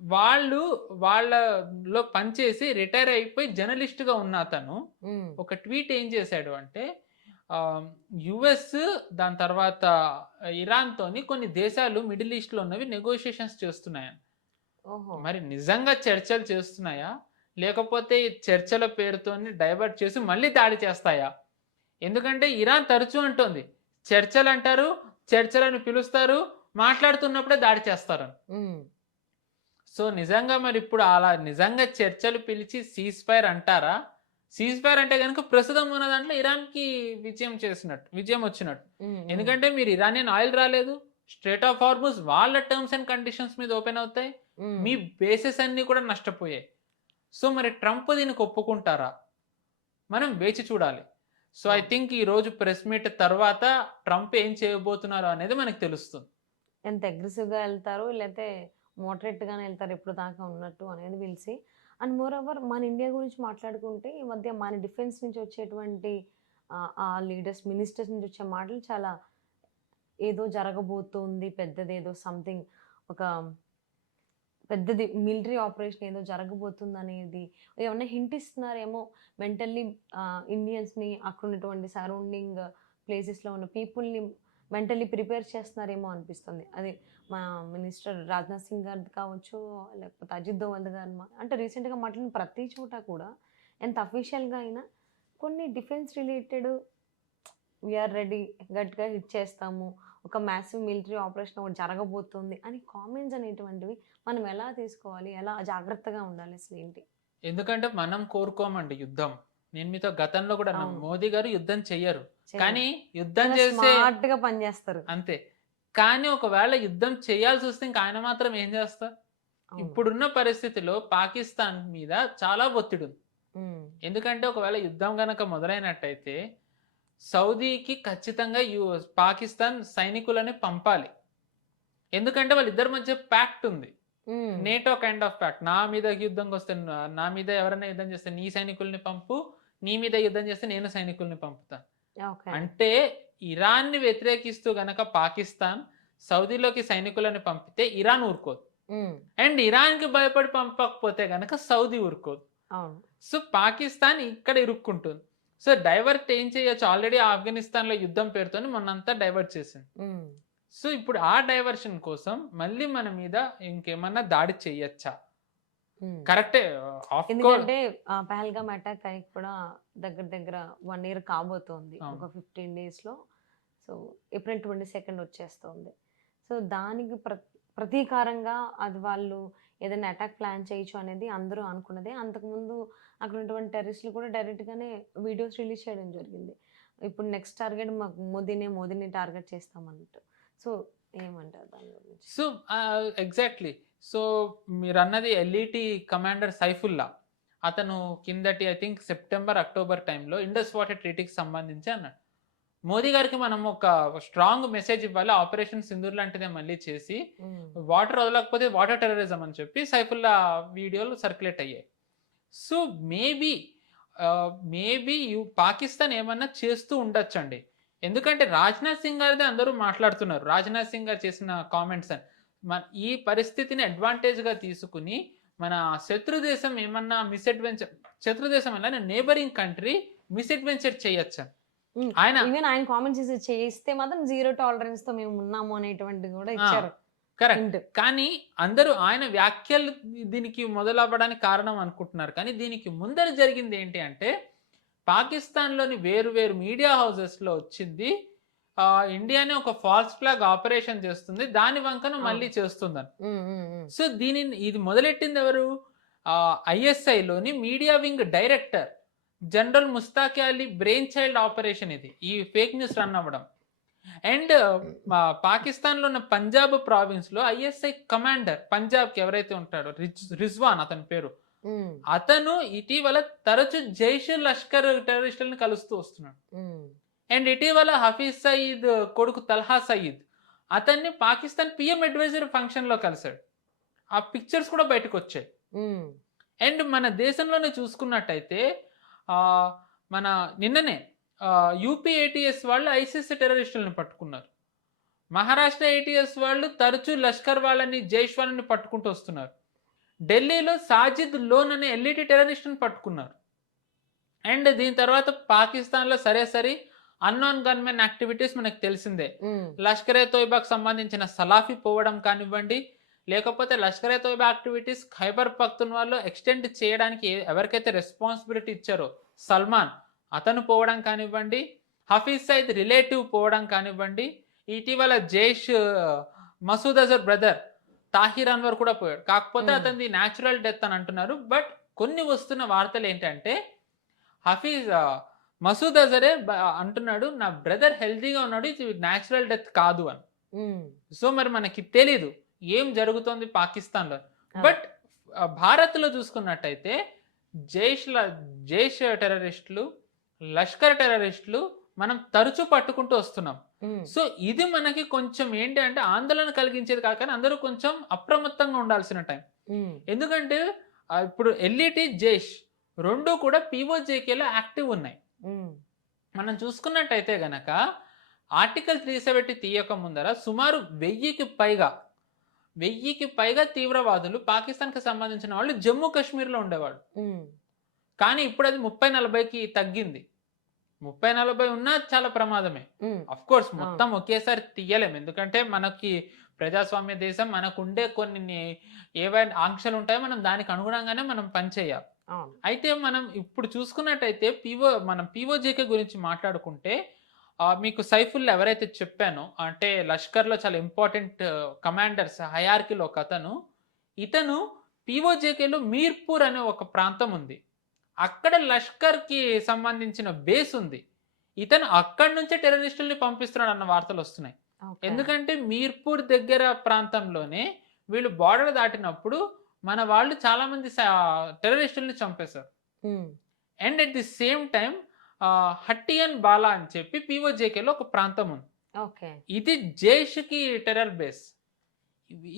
వాళ్ళలో పనిచేసి రిటైర్ అయిపోయి జర్నలిస్ట్ గా ఉన్న అతను ఒక ట్వీట్ ఏం చేశాడు అంటే యుఎస్ దాని తర్వాత ఇరాన్ తోని కొన్ని దేశాలు మిడిల్ ఈస్ట్ లో ఉన్నవి నెగోషియేషన్స్ చేస్తున్నాయని. మరి నిజంగా చర్చలు చేస్తున్నాయా లేకపోతే చర్చల పేరుతోని డైవర్ట్ చేసి మళ్ళీ దాడి చేస్తాయా? ఎందుకంటే ఇరాన్ తరచూ అంటోంది చర్చలు అంటారు, చర్చలను పిలుస్తారు, మాట్లాడుతున్నప్పుడే దాడి చేస్తారని. సో నిజంగా మరి ఇప్పుడు అలా నిజంగా చర్చలు పిలిచి సీజ్ ఫైర్ అంటారా? సీజ్ ఫైర్ అంటే కనుక ప్రస్తుతం ఉన్న దాంట్లో ఇరాన్కి విజయం వచ్చినట్టు. ఎందుకంటే మీరు ఇరానియన్ ఆయిల్ రాలేదు, స్ట్రేట్ ఆఫ్ హార్మూజ్ వాళ్ళ టర్మ్స్ అండ్ కండిషన్స్ మీద ఓపెన్ అవుతాయి, మీ బేసెస్ అన్ని కూడా నష్టపోయాయి. సో మరి ట్రంప్ దీనికి ఒప్పుకుంటారా? మనం వేచి చూడాలి. సో ఐ థింక్ ఈ రోజు ప్రెస్ మీట్ తర్వాత ట్రంప్ ఏం చేయబోతున్నారు అనేది మనకు తెలుస్తుంది. ఎంత అగ్రెసివ్గా వెళ్తారు లేకపోతే మోడరేట్గానే వెళ్తారు ఎప్పుడు దాకా ఉన్నట్టు అనేది పిలిచి. అండ్ మోర్ ఓవర్ మన ఇండియా గురించి మాట్లాడుకుంటే ఈ మధ్య మన డిఫెన్స్ నుంచి వచ్చేటువంటి ఆ లీడర్స్ మినిస్టర్స్ నుంచి వచ్చే మాటలు చాలా ఏదో జరగబోతుంది, పెద్దదేదో సంథింగ్ ఒక పెద్దది మిలిటరీ ఆపరేషన్ ఏదో జరగబోతుంది అనేది ఏమన్నా హింట్ ఇస్తున్నారేమో. మెంటల్లీ ఇండియన్స్ని అక్కడ ఉన్నటువంటి సరౌండింగ్ ప్లేసెస్లో ఉన్న పీపుల్ని మెంటల్లీ ప్రిపేర్ చేస్తున్నారేమో అనిపిస్తుంది. అది మా మినిస్టర్ రాజ్నాథ్ సింగ్ గారిది కావచ్చు లేకపోతే అజిత్ దోవల్ గారు అంటే రీసెంట్గా మాట్లాడిన ప్రతి చోట కూడా ఎంత అఫీషియల్గా అయినా కొన్ని డిఫెన్స్ రిలేటెడ్ వీఆర్ రెడీ, గట్టిగా హిట్ చేస్తాము, ఒక మ్యాసివ్ మిలిటరీ ఆపరేషన్ ఒకటి జరగబోతుంది అని కామెంట్స్ అనేటువంటివి మనం ఎలా తీసుకోవాలి, ఎలా జాగ్రత్తగా ఉండాలి అసలు ఏంటి? ఎందుకంటే మనం కోరుకోమండి యుద్ధం. నేను మీతో గతంలో కూడా మోదీ గారు యుద్ధం చెయ్యరు, కానీ యుద్ధం చేసే స్మార్ట్గా పనిచేస్తారు అంతే. కానీ ఒకవేళ యుద్ధం చేయాల్సి వస్తే ఇంకా ఆయన మాత్రం ఏం చేస్తారు? ఇప్పుడున్న పరిస్థితిలో పాకిస్తాన్ మీద చాలా ఒత్తిడి ఉంది. ఎందుకంటే ఒకవేళ యుద్ధం గనక మొదలైనట్టయితే సౌదీకి ఖచ్చితంగా పాకిస్తాన్ సైనికులని పంపాలి. ఎందుకంటే వాళ్ళిద్దరి మధ్య ప్యాక్ట్ ఉంది, నేటో కైండ్ ఆఫ్ ప్యాక్ట్. నా మీద యుద్ధంకి వస్తే, నా మీద ఎవరైనా యుద్ధం చేస్తే నీ సైనికుల్ని పంపు, నీ మీద యుద్ధం చేస్తే నేను సైనికుల్ని పంపుతాను. అంటే ఇరాన్ని వ్యతిరేకిస్తూ గనక పాకిస్తాన్ సౌదీలోకి సైనికులను పంపితే ఇరాన్ ఊరుకోదు, అండ్ ఇరాన్కి భయపడి పంపకపోతే గనక సౌదీ ఊరుకోదు. సో పాకిస్తాన్ ఇక్కడ ఇరుక్కుంటుంది. సో డైవర్ట్ ఏం చేయొచ్చు? ఆల్రెడీ ఆఫ్ఘనిస్తాన్లో యుద్ధం పేరుతోని మొన్నంతా డైవర్ట్ చేసింది. సో ఇప్పుడు ఆ డైవర్షన్ కోసం మళ్ళీ మన మీద ఇంకేమన్నా దాడి చేయొచ్చా? కరెక్టే. ఎందుకంటే పహల్గామ్ అటాక్ అయ్యి కూడా దగ్గర 1 year కాబోతోంది, ఒక 15 days లో. సో ఏప్రిల్ 22 వచ్చేస్తుంది. సో దానికి ప్రతీకారంగా అది వాళ్ళు ఏదైనా అటాక్ ప్లాన్ చేయొచ్చు అనేది అందరూ అనుకున్నదే. అంతకుముందు అక్కడ ఉన్నటువంటి టెర్రరిస్టులు కూడా డైరెక్ట్గానే వీడియోస్ రిలీజ్ చేయడం జరిగింది. ఇప్పుడు నెక్స్ట్ టార్గెట్ మాకు మోదీని టార్గెట్ చేస్తామన్నట్టు. సో ఏమంటారు దాని గురించి? So exactly. సో మీరు అన్నది ఎల్ఈటి కమాండర్ సైఫుల్లా, అతను కిందటి ఐ థింక్ సెప్టెంబర్ అక్టోబర్ టైంలో ఇండస్ వాటర్ ట్రీటీకి సంబంధించి అన్నాడు మోదీ గారికి మనం ఒక స్ట్రాంగ్ మెసేజ్ ఇవ్వాలి, ఆపరేషన్ సింధూర్ లాంటిదే మళ్ళీ చేసి వాటర్ వదలకపోతే వాటర్ టెర్రరిజం అని చెప్పి సైఫుల్లా వీడియోలు సర్క్యులేట్ అయ్యాయి. సో మేబీ పాకిస్తాన్ ఏమన్నా చేస్తూ ఉండొచ్చండి. ఎందుకంటే రాజ్నాథ్ సింగ్ గారిదే అందరూ మాట్లాడుతున్నారు, రాజ్నాథ్ సింగ్ గారు చేసిన కామెంట్స్ అని. ఈ పరిస్థితిని అడ్వాంటేజ్గా తీసుకుని మన శత్రు దేశం ఏమన్నా శత్రు దేశం వల్ల నేబరింగ్ కంట్రీ మిస్అడ్వెంచర్ చేయొచ్చు. ఆయన ఈవెన్ ఆయన కామెంట్ చేస్తే మాత్రం 0 టాలరెన్స్ తో మేము ఉన్నాము అనేటువంటిది కూడా ఆ, ఇచ్చారు. కరెక్ట్. హింట్. కానీ అందరూ ఆయన వ్యాఖ్యలు దీనికి మొదలవ్వడానికి కారణం అనుకుంటున్నారు. కానీ దీనికి ముందర జరిగింది ఏంటి అంటే పాకిస్తాన్‌లోని వేరు వేరు మీడియా హౌసెస్‌లో వచ్చింది ఇండియానే ఒక ఫాల్స్ ఫ్లాగ్ ఆపరేషన్ చేస్తుంది. దాని వంకన మళ్ళీ చేస్తుందని. సో ఇది మొదలెట్టింది ఎవరు? ఐఎస్ఐలోని media wing director general Mushtaq Ali brain child operation ఇది. ఈ ఫేక్ న్యూస్ రన్ అవ్వడం. అండ్ పాకిస్తాన్లో ఉన్న పంజాబ్ ప్రావిన్స్ లో ఐఎస్ఐ కమాండర్ పంజాబ్కి ఎవరైతే ఉంటాడో రిజ్వాన్ అతని పేరు, అతను ఇటీవల తరచు జైష్ లష్కర్ టెర్రరిస్టులను కలుస్తూ వస్తున్నాడు. అండ్ ఇటీవల హఫీజ్ సయీద్ కొడుకు తల్హా సయీద్ అతన్ని పాకిస్తాన్ పిఎం అడ్వైజర్ ఫంక్షన్ లో కలిశాడు. ఆ పిక్చర్స్ కూడా బయటకు వచ్చాయి. అండ్ మన దేశంలోనే చూసుకున్నట్టయితే మన నిన్ననే యూపీ ఏటీఎస్ వాళ్ళు ఐసిస్ టెర్రరిస్టులను పట్టుకున్నారు. మహారాష్ట్ర ఏటీఎస్ వాళ్ళు తరచూ లష్కర్ వాళ్ళని జైష్ వాళ్ళని పట్టుకుంటూ వస్తున్నారు. ఢిల్లీలో సాజిద్ లోన్ అనే ఎల్ఈటి టెర్రరిస్టుని పట్టుకున్నారు. అండ్ దీని తర్వాత పాకిస్తాన్లో సరే అన్నోన్ గన్మెన్ యాక్టివిటీస్ మనకు తెలిసిందే. లష్కరే తోయిబాకు సంబంధించిన సలాఫీ పోవడం కానివ్వండి, లేకపోతే లష్కరే తోయిబా యాక్టివిటీస్ ఖైబర్ పఖ్తూన్వాలో ఎక్స్టెండ్ చేయడానికి ఎవరికైతే రెస్పాన్సిబిలిటీ ఇచ్చారో సల్మాన్ అతను పోవడం కానివ్వండి, హఫీజ్ సయీద్ రిలేటివ్ పోవడం కానివ్వండి, ఇటీవల జైష్ మసూద్ అజర్ బ్రదర్ తాహిర్ అన్వర్ కూడా పోయాడు. కాకపోతే అతనిది న్యాచురల్ డెత్ అని అంటున్నారు. బట్ కొన్ని వస్తున్న వార్తలు ఏంటంటే మసూద్ అజరే అంటున్నాడు నా బ్రదర్ హెల్తీగా ఉన్నాడు, ఇది న్యాచురల్ డెత్ కాదు అని. సో మరి మనకి తెలీదు ఏం జరుగుతోంది పాకిస్తాన్లో. బట్ భారత్లో చూసుకున్నట్టయితే జైష్ టెర్రరిస్టులు, లష్కర్ టెర్రరిస్టులు మనం తరచూ పట్టుకుంటూ వస్తున్నాం. సో ఇది మనకి కొంచెం ఏంటి అంటే ఆందోళన కలిగించేది కాక అందరూ కొంచెం అప్రమత్తంగా ఉండాల్సిన టైం. ఎందుకంటే ఇప్పుడు ఎల్ఈటి జైష్ రెండు కూడా పీఓజేకేలో యాక్టివ్ ఉన్నాయి. మనం చూసుకున్నట్టయితే గనక ఆర్టికల్ 370 తీయక ముందర సుమారు 1000కి పైగా తీవ్రవాదులు పాకిస్తాన్కి సంబంధించిన వాళ్ళు జమ్మూ కాశ్మీర్లో ఉండేవాళ్ళు. కానీ ఇప్పుడు అది 30-40కి తగ్గింది. 30-40 ఉన్నా చాలా ప్రమాదమే. అఫ్ కోర్స్ మొత్తం ఒకేసారి తీయలేం, ఎందుకంటే మనకి ప్రజాస్వామ్య దేశం, మనకు ఉండే కొన్ని ఏవైనా ఆంక్షలు ఉంటాయో మనం దానికి అనుగుణంగానే మనం పనిచేయాలి. అయితే మనం ఇప్పుడు చూసుకున్నట్టయితే మనం పీఓజేకే గురించి మాట్లాడుకుంటే మీకు సైఫుల్లా ఎవరైతే చెప్పానో అంటే లష్కర్లో చాలా ఇంపార్టెంట్ కమాండర్స్ హయార్కీలో ఒక ఇతను పీఓజేకేలో మీర్పూర్ అనే ఒక ప్రాంతం ఉంది. అక్కడ లష్కర్కి సంబంధించిన బేస్ ఉంది. ఇతను అక్కడి నుంచే టెర్రరిస్టుల్ని పంపిస్తున్నాడు అన్న వార్తలు వస్తున్నాయి. ఎందుకంటే మీర్పూర్ దగ్గర ప్రాంతంలోనే వీళ్ళు బార్డర్ దాటినప్పుడు మన వాళ్ళు చాలా మంది టెర్రరిస్టుల్ని చంపేశారు. And at the same time Hattian Bala అని చెప్పి పీఓజేకేలో ఒక ప్రాంతం ఉంది. ఇది జైష్కి టెర్రర్ బేస్.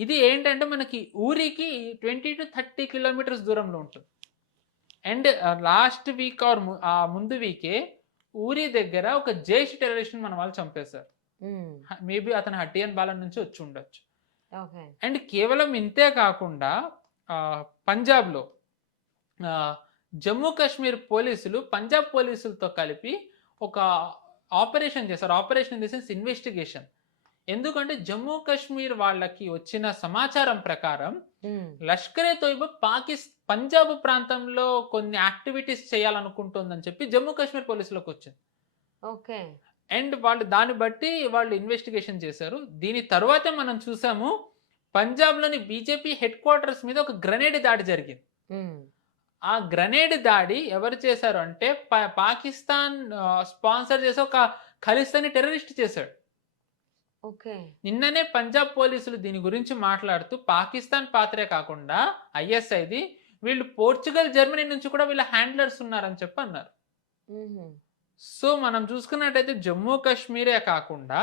ఇది ఏంటంటే మనకి ఊరికి 20 to 30 కిలోమీటర్స్ దూరంలో ఉంటుంది. అండ్ లాస్ట్ వీక్ ఆర్ ముందు వీకే ఊరి దగ్గర ఒక జైష్ టెర్రరిస్ట్ మన వాళ్ళు చంపేశారు. మేబీ అతను హట్టియన్ బాలా నుంచి వచ్చి ఉండొచ్చు. అండ్ కేవలం ఇంతే కాకుండా పంజాబ్లో జమ్మూ కాశ్మీర్ పోలీసులు పంజాబ్ పోలీసులతో కలిపి ఒక ఆపరేషన్ చేశారు. Operation in the sense investigation. ఎందుకంటే జమ్మూ కాశ్మీర్ వాళ్ళకి వచ్చిన సమాచారం ప్రకారం లష్కరే తోయిబా పంజాబ్ ప్రాంతంలో కొన్ని యాక్టివిటీస్ చేయాలనుకుంటుందని చెప్పి జమ్మూ కాశ్మీర్ పోలీసులకు వచ్చింది. అండ్ వాళ్ళు దాన్ని బట్టి వాళ్ళు ఇన్వెస్టిగేషన్ చేశారు. దీని తర్వాతే మనం చూసాము పంజాబ్లోని బీజేపీ హెడ్ క్వార్టర్స్ మీద ఒక గ్రెనేడ్ దాడి జరిగింది. ఆ గ్రెనేడ్ దాడి ఎవరు చేశారు అంటే పాకిస్తాన్ స్పాన్సర్ చేసే ఒక ఖలిస్తానీ టెర్రరిస్ట్ చేశాడు. నిన్ననే పంజాబ్ పోలీసులు దీని గురించి మాట్లాడుతూ పాకిస్తాన్ పాత్రే కాకుండా ఐఎస్ఐది వీళ్ళు పోర్చుగల్ జర్మనీ నుంచి కూడా వీళ్ళ హ్యాండ్లర్స్ ఉన్నారని చెప్పి అన్నారు. సో మనం చూసుకున్నట్టయితే జమ్మూ కాశ్మీరే కాకుండా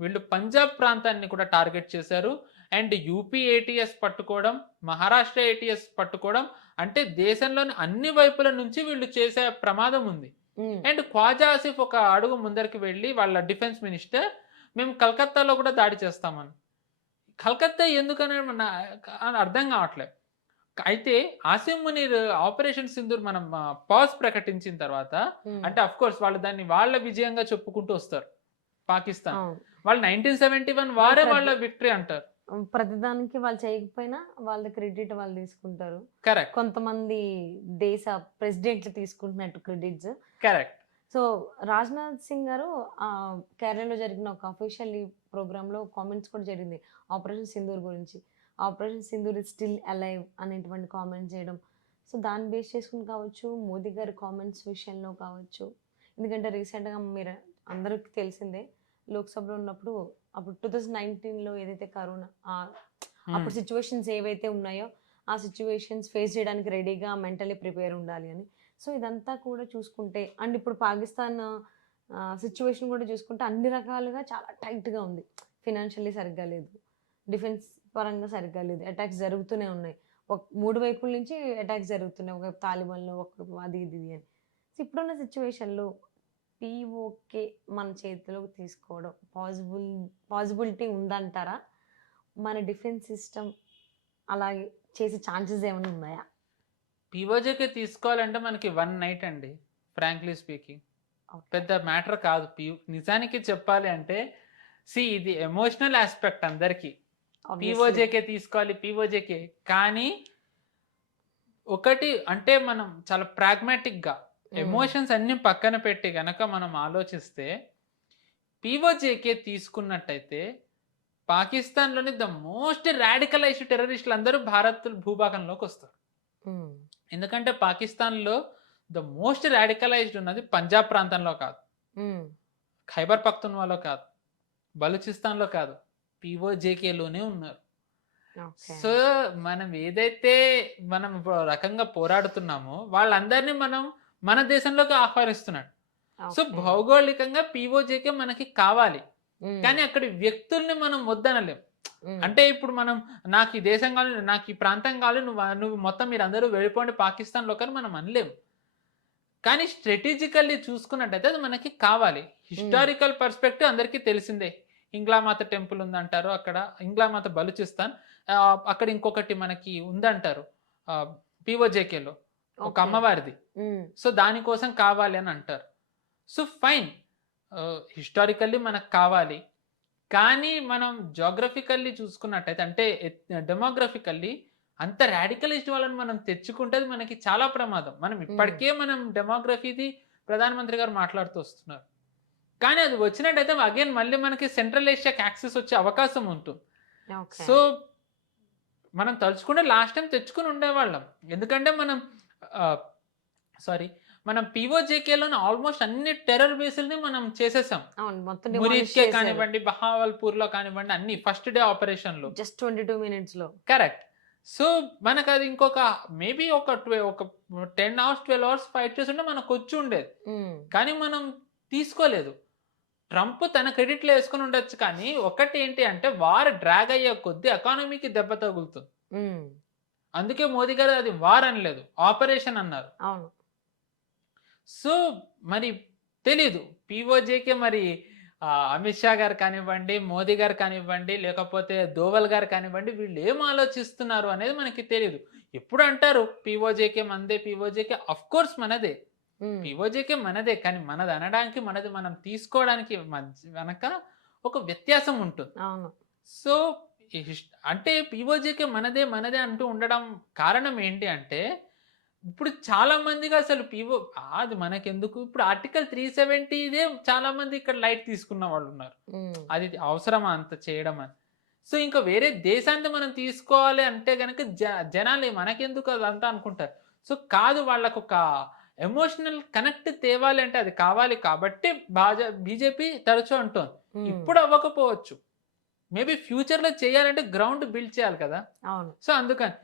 వీళ్ళు పంజాబ్ ప్రాంతాన్ని కూడా టార్గెట్ చేశారు. అండ్ యూపీ ఏటీఎస్ పట్టుకోవడం, మహారాష్ట్ర ఏటీఎస్ పట్టుకోవడం, అంటే దేశంలోని అన్ని వైపుల నుంచి వీళ్ళు చేసే ప్రమాదం ఉంది. అండ్ ఖ్వాజా ఆసిఫ్ ఒక అడుగు ముందరికి వెళ్ళి వాళ్ళ డిఫెన్స్ మినిస్టర్ మేము కలకత్తాలో కూడా దాడి చేస్తామని. కలకత్తా ఎందుకని అర్థం కావట్లేదు. అయితే ఆసిమ్ మునీర్ ఆపరేషన్ సింధూర్ మనం పాజ్ ప్రకటించిన తర్వాత అంటే అఫ్ కోర్స్ వాళ్ళు దాన్ని వాళ్ళ విజయంగా చెప్పుకుంటూ వస్తారు పాకిస్తాన్. అవును. వాళ్ళు 1971 వారే వాళ్ళ విక్టరీ అంటారు. ప్రతిదానికి వాళ్ళు చేయకపోయినా వాళ్ళ క్రెడిట్ వాళ్ళు తీసుకుంటారు. కరెక్ట్. కొంతమంది దేశ ప్రెసిడెంట్లు తీసుకుంటున్నట్టు credits. Correct. So Rajnath Singh గారు కేరళలో జరిగిన ఒక అఫీషియల్ ప్రోగ్రామ్లో కామెంట్స్ కూడా జరిగింది ఆపరేషన్ సింధూర్ గురించి. Operation Sindoor is still alive అనేటువంటి కామెంట్స్ చేయడం. సో దాన్ని బేస్ చేసుకుని కావచ్చు, మోదీ గారి కామెంట్స్ విషయంలో కావచ్చు. ఎందుకంటే రీసెంట్గా మీరు అందరికీ తెలిసిందే, లోక్సభలో ఉన్నప్పుడు అప్పుడు 2019లో ఏదైతే కరోనా అప్పుడు సిచ్యువేషన్స్ ఏవైతే ఉన్నాయో ఆ సిచ్యువేషన్స్ ఫేస్ చేయడానికి రెడీగా మెంటలీ ప్రిపేర్ ఉండాలి అని. సో ఇదంతా కూడా చూసుకుంటే అండ్ ఇప్పుడు పాకిస్తాన్ సిచ్యువేషన్ కూడా చూసుకుంటే అన్ని రకాలుగా చాలా టైట్గా ఉంది. ఫినాన్షియల్లీ సరిగ్గా లేదు, డిఫెన్స్ పరంగా సరిగ్గా లేదు, అటాక్స్ జరుగుతూనే ఉన్నాయి. మూడు వైపుల నుంచి అటాక్స్ జరుగుతున్నాయి, ఒక తాలిబాన్లో ఒక అది ఇది అని. సో ఇప్పుడున్న సిచ్యువేషన్లో పీఓకే మన చేతిలోకి తీసుకోవడం పాసిబిలిటీ ఉందంటారా? మన డిఫెన్స్ సిస్టమ్ అలాగే చేసే ఛాన్సెస్ ఏమైనా ఉన్నాయా? పీఓజేకే తీసుకోవాలంటే మనకి 1 నైట్ అండి, ఫ్రాంక్లీ స్పీకింగ్. పెద్ద మ్యాటర్ కాదు. నిజానికి చెప్పాలి అంటే ఇది ఎమోషనల్ ఆస్పెక్ట్ అందరికీ. పీఓజేకే తీసుకోవాలి, పీఓజేకే. కానీ ఒకటి అంటే మనం చాలా ప్రాగ్మాటిక్గా ఎమోషన్స్ అన్ని పక్కన పెట్టి గనక మనం ఆలోచిస్తే పీఓజేకే తీసుకున్నట్టయితే పాకిస్తాన్లోని ద మోస్ట్ రాడికలైజ్డ్ టెర్రరిస్టులు అందరూ భారత్ భూభాగంలోకి వస్తారు. ఎందుకంటే పాకిస్తాన్లో ద మోస్ట్ రాడికలైజ్డ్ ఉన్నది పంజాబ్ ప్రాంతంలో కాదు, ఖైబర్ పఖ్తూన్వాలో కాదు, బలూచిస్తాన్లో కాదు, పీఓజేకేలోనే ఉన్నారు. సో మనం ఏదైతే మనం రకంగా పోరాడుతున్నామో వాళ్ళందరినీ మనం మన దేశంలోకి ఆహ్వానిస్తున్నాడు. సో భౌగోళికంగా పీఓజేకే మనకి కావాలి, కానీ అక్కడి వ్యక్తుల్ని మనం వద్దనలేం. అంటే ఇప్పుడు మనం నాకు ఈ దేశం కావాలి, నాకు ఈ ప్రాంతం కావాలి, నువ్వు మొత్తం మీరు అందరూ వెళ్ళిపోండి పాకిస్తాన్లో కానీ మనం అనలేం. కానీ స్ట్రాటజికల్లీ చూసుకున్నట్టయితే అది మనకి కావాలి. హిస్టారికల్ పర్స్పెక్టివ్ అందరికీ తెలిసిందే. ఇంగ్లామాత టెంపుల్ ఉందంటారు అక్కడ, ఇంగ్లామాత బలూచిస్తాన్. అక్కడ ఇంకొకటి మనకి ఉందంటారు పీఓజేకేలో ఒక అమ్మవారిది. సో దానికోసం కావాలి అని అంటారు. సో ఫైన్, హిస్టారికల్లీ మనకు కావాలి. కానీ మనం జోగ్రఫికల్లీ చూసుకున్నట్టయితే అంటే డెమోగ్రఫికల్లీ అంత రాడికలిస్ట్ వాళ్ళని మనం తెచ్చుకుంటే మనకి చాలా ప్రమాదం. మనం ఇప్పటికే మనం డెమోగ్రఫీది ప్రధానమంత్రి గారు మాట్లాడుతూ వస్తున్నారు. కానీ అది వచ్చినట్టయితే అగైన్ మళ్ళీ మనకి సెంట్రల్ ఏషియాకి యాక్సెస్ వచ్చే అవకాశం ఉంటుంది. సో మనం తలుచుకుంటే లాస్ట్ టైం తెచ్చుకుని ఉండేవాళ్ళం. ఎందుకంటే మనం పీఓజేకేలోని ఆల్మోస్ట్ అన్ని టెర్రర్ బేస్ని మనం చేసేసాం. మురీద్కే కానివ్వండి, బహావల్పూర్లో కానివ్వండి, అన్ని ఫస్ట్ డే ఆపరేషన్లు జస్ట్ 22 minutesలో. కరెక్ట్. సో మనకు అది ఇంకొక మేబీ ఒక 10 hours 12 hours ఫైట్ చేస్తుంటే మనకు వచ్చి ఉండేది. కానీ మనం తీసుకోలేదు. ట్రంప్ తన క్రెడిట్లో వేసుకుని ఉండొచ్చు, కానీ ఒకటి ఏంటి అంటే వార్ డ్రాగ్ అయ్యే కొద్దీ ఎకానమీకి దెబ్బ తగులుతుంది. అందుకే మోదీ గారు అది వార్ అనలేదు, ఆపరేషన్ అన్నారు. అవును. సో మరి తెలీదు పీఓజేకే మరి అమిత్ షా గారు కానివ్వండి, మోదీ గారు కానివ్వండి, లేకపోతే దోవల్ గారు కానివ్వండి, వీళ్ళు ఏం ఆలోచిస్తున్నారు అనేది మనకి తెలియదు. ఎప్పుడు అంటారు పీఓజేకే మనదే, పీఓజేకే అఫ్ కోర్స్ మనదే, పీఓజేకే మనదే. కానీ మనది అనడానికి మనది మనం తీసుకోవడానికి వెనక ఒక వ్యత్యాసం ఉంటుంది. సో అంటే పీఓజేకే మనదే మనదే అంటూ ఉండడం కారణం ఏంటి అంటే ఇప్పుడు చాలా మందిగా అసలు అది మనకెందుకు, ఇప్పుడు ఆర్టికల్ 370 ఇదే చాలా మంది ఇక్కడ లైట్ తీసుకున్న వాళ్ళు ఉన్నారు. అది అవసరమా అంత చేయడం అని. సో ఇంకా వేరే దేశాన్ని మనం తీసుకోవాలి అంటే కనుక జనాలు మనకెందుకు అదంతా అనుకుంటారు. సో కాదు, వాళ్ళకు ఒక ఎమోషనల్ కనెక్ట్ తేవాలి అంటే అది కావాలి. కాబట్టి బీజేపీ తరచూ అంటోంది. ఇప్పుడు అవ్వకపోవచ్చు, మేబీ ఫ్యూచర్లో చేయాలంటే గ్రౌండ్ బిల్డ్ చేయాలి కదా. సో అందుకని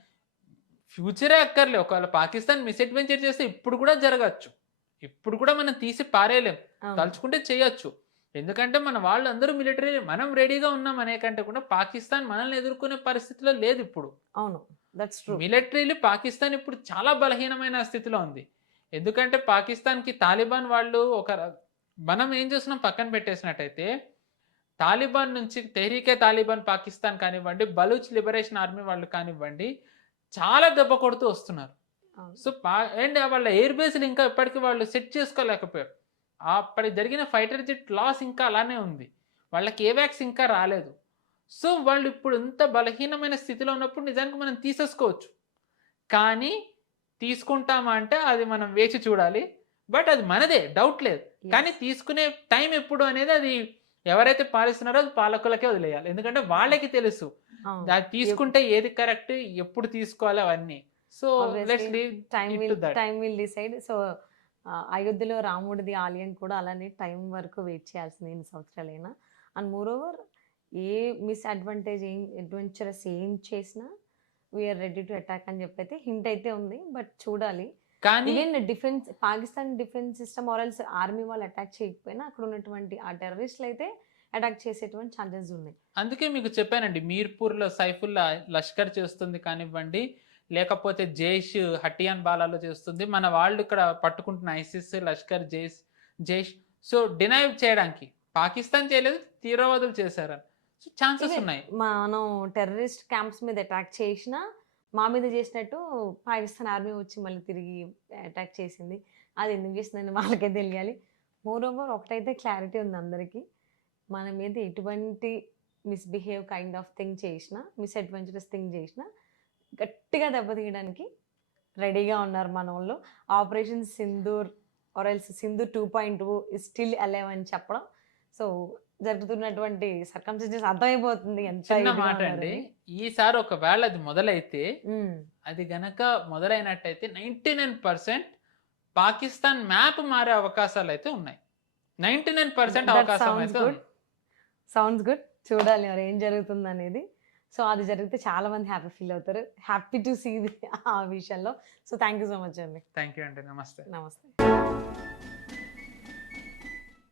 ఫ్యూచరే అక్కర్లే. ఒకవేళ పాకిస్తాన్ మిస్అడ్వెంచర్ చేస్తే ఇప్పుడు కూడా జరగచ్చు, ఇప్పుడు కూడా మనం తీసి పారేయలేం, తలుచుకుంటే చేయొచ్చు. ఎందుకంటే మన వాళ్ళందరూ మిలిటరీ, మనం రెడీగా ఉన్నాం అనే కంటే కూడా పాకిస్తాన్ మనల్ని ఎదుర్కొనే పరిస్థితిలో లేదు ఇప్పుడు. మిలిటరీలు పాకిస్తాన్ ఇప్పుడు చాలా బలహీనమైన స్థితిలో ఉంది. ఎందుకంటే పాకిస్తాన్కి తాలిబాన్ వాళ్ళు మనం ఏం చేస్తున్నాం పక్కన పెట్టేసినట్టయితే, తాలిబాన్ నుంచి తెహ్రీకే తాలిబాన్ పాకిస్తాన్ కానివ్వండి, బలూచ్ లిబరేషన్ ఆర్మీ వాళ్ళు కానివ్వండి, చాలా దెబ్బ కొడుతూ వస్తున్నారు. అవును. సో అండ్ వాళ్ళ ఎయిర్ బేస్లు ఇంకా ఇప్పటికీ వాళ్ళు సెట్ చేసుకోలేకపోయారు. అప్పటి జరిగిన ఫైటర్ జెట్ లాస్ ఇంకా అలానే ఉంది. వాళ్ళకి ఏవాక్స్ ఇంకా రాలేదు. సో వాళ్ళు ఇప్పుడు ఇంత బలహీనమైన స్థితిలో ఉన్నప్పుడు నిజానికి మనం తీసేసుకోవచ్చు. కానీ తీసుకుంటామా అంటే అది మనం వేచి చూడాలి. బట్ అది మనదే, డౌట్ లేదు. కానీ Yes. తీసుకునే టైం ఎప్పుడు అనేది అది ఎవరైతే పాలిస్తున్నారో అది పాలకులకే వదిలేయాలి. ఎందుకంటే వాళ్ళకి తెలుసు. అవును. అది తీసుకుంటే ఏది కరెక్ట్, ఎప్పుడు తీసుకోవాలి అవన్నీ. So let's Obviously, leave time it to will that. Time will decide. So అయోధ్యలో రాముడిది ఆలయం కూడా అలానే టైం వరకు వెయిట్ చేయాల్సింది ఎన్ని సంవత్సరాలైనా. అండ్ మోర్ ఓవర్ ఏ మిస్అడ్వాంటేజ్ ఏం అడ్వెంచరస్ ఏం చేసినా వీఆర్ రెడీ టు అటాక్ అని చెప్పైతే హింట్ అయితే ఉంది. బట్ చూడాలి. కానీ even defence Pakistan defence system ఆర్ఎల్స్ ఆర్మీ వాళ్ళు అటాక్ చేయకపోయినా అక్కడ ఉన్నటువంటి ఆ టెర్రరిస్టులు అయితే అటాక్ చేసేటువంటి ఛాన్సెస్ ఉన్నాయి. అందుకే మీకు చెప్పానండి, మీర్పూర్లో సైఫుల్లా లష్కర్ చేస్తుంది కానివ్వండి, లేకపోతే జైష్ హటియాన్ బాలాలో చేస్తుంది, మన వాళ్ళు ఇక్కడ పట్టుకుంటున్న ISIS, Lashkar, Jaish. So deny చేయడానికి పాకిస్తాన్ చేయలేదు, తీవ్రవాదులు చేశారని. సో ఛాన్సెస్ Even ఉన్నాయి. మనం టెర్రరిస్ట్ క్యాంప్స్ మీద అటాక్ చేసినా మా మీద చేసినట్టు పాకిస్తాన్ ఆర్మీ వచ్చి మళ్ళీ తిరిగి అటాక్ చేసింది. అది ఎందుకు చేసిందని వాళ్ళకే తెలియాలి. మోర్ ఓవర్ ఒకటైతే క్లారిటీ ఉంది అందరికీ, మన మీద ఎటువంటి మిస్బిహేవ్ కైండ్ ఆఫ్ థింగ్ చేసినా, మిస్అడ్వెంచరస్ థింగ్ చేసినా గట్టిగా దెబ్బతీయడానికి రెడీగా ఉన్నారు మన వాళ్ళు. Operation Sindoor or else Sindoor 2.0 is still alive అని చెప్పడం. సో జరుగుతున్నటువంటి సర్కమ్స్టెన్సెస్ అర్థమైపోతుంది ఎంత చిన్న ఇదిగా మాట అండి, ఉన్నారని. ఈసారి ఒకవేళ అది మొదలైతే, మ్మ్. అది గనక మొదలైనట్టయితే 99% పాకిస్తాన్ మ్యాప్ మారే అవకాశాలు అయితే ఉన్నాయి. 99% That అవకాశం sounds అయితే good. ఉంది. Sounds good. చూడాలి మరి ఏం జరుగుతుంది అనేది. సో అది జరిగితే చాలా మంది హ్యాపీ ఫీల్ అవుతారు. హ్యాపీ టు సీ ఆ విషయంలో. So thank you so much అండి. థ్యాంక్ యూ అండి. నమస్తే. నమస్తే.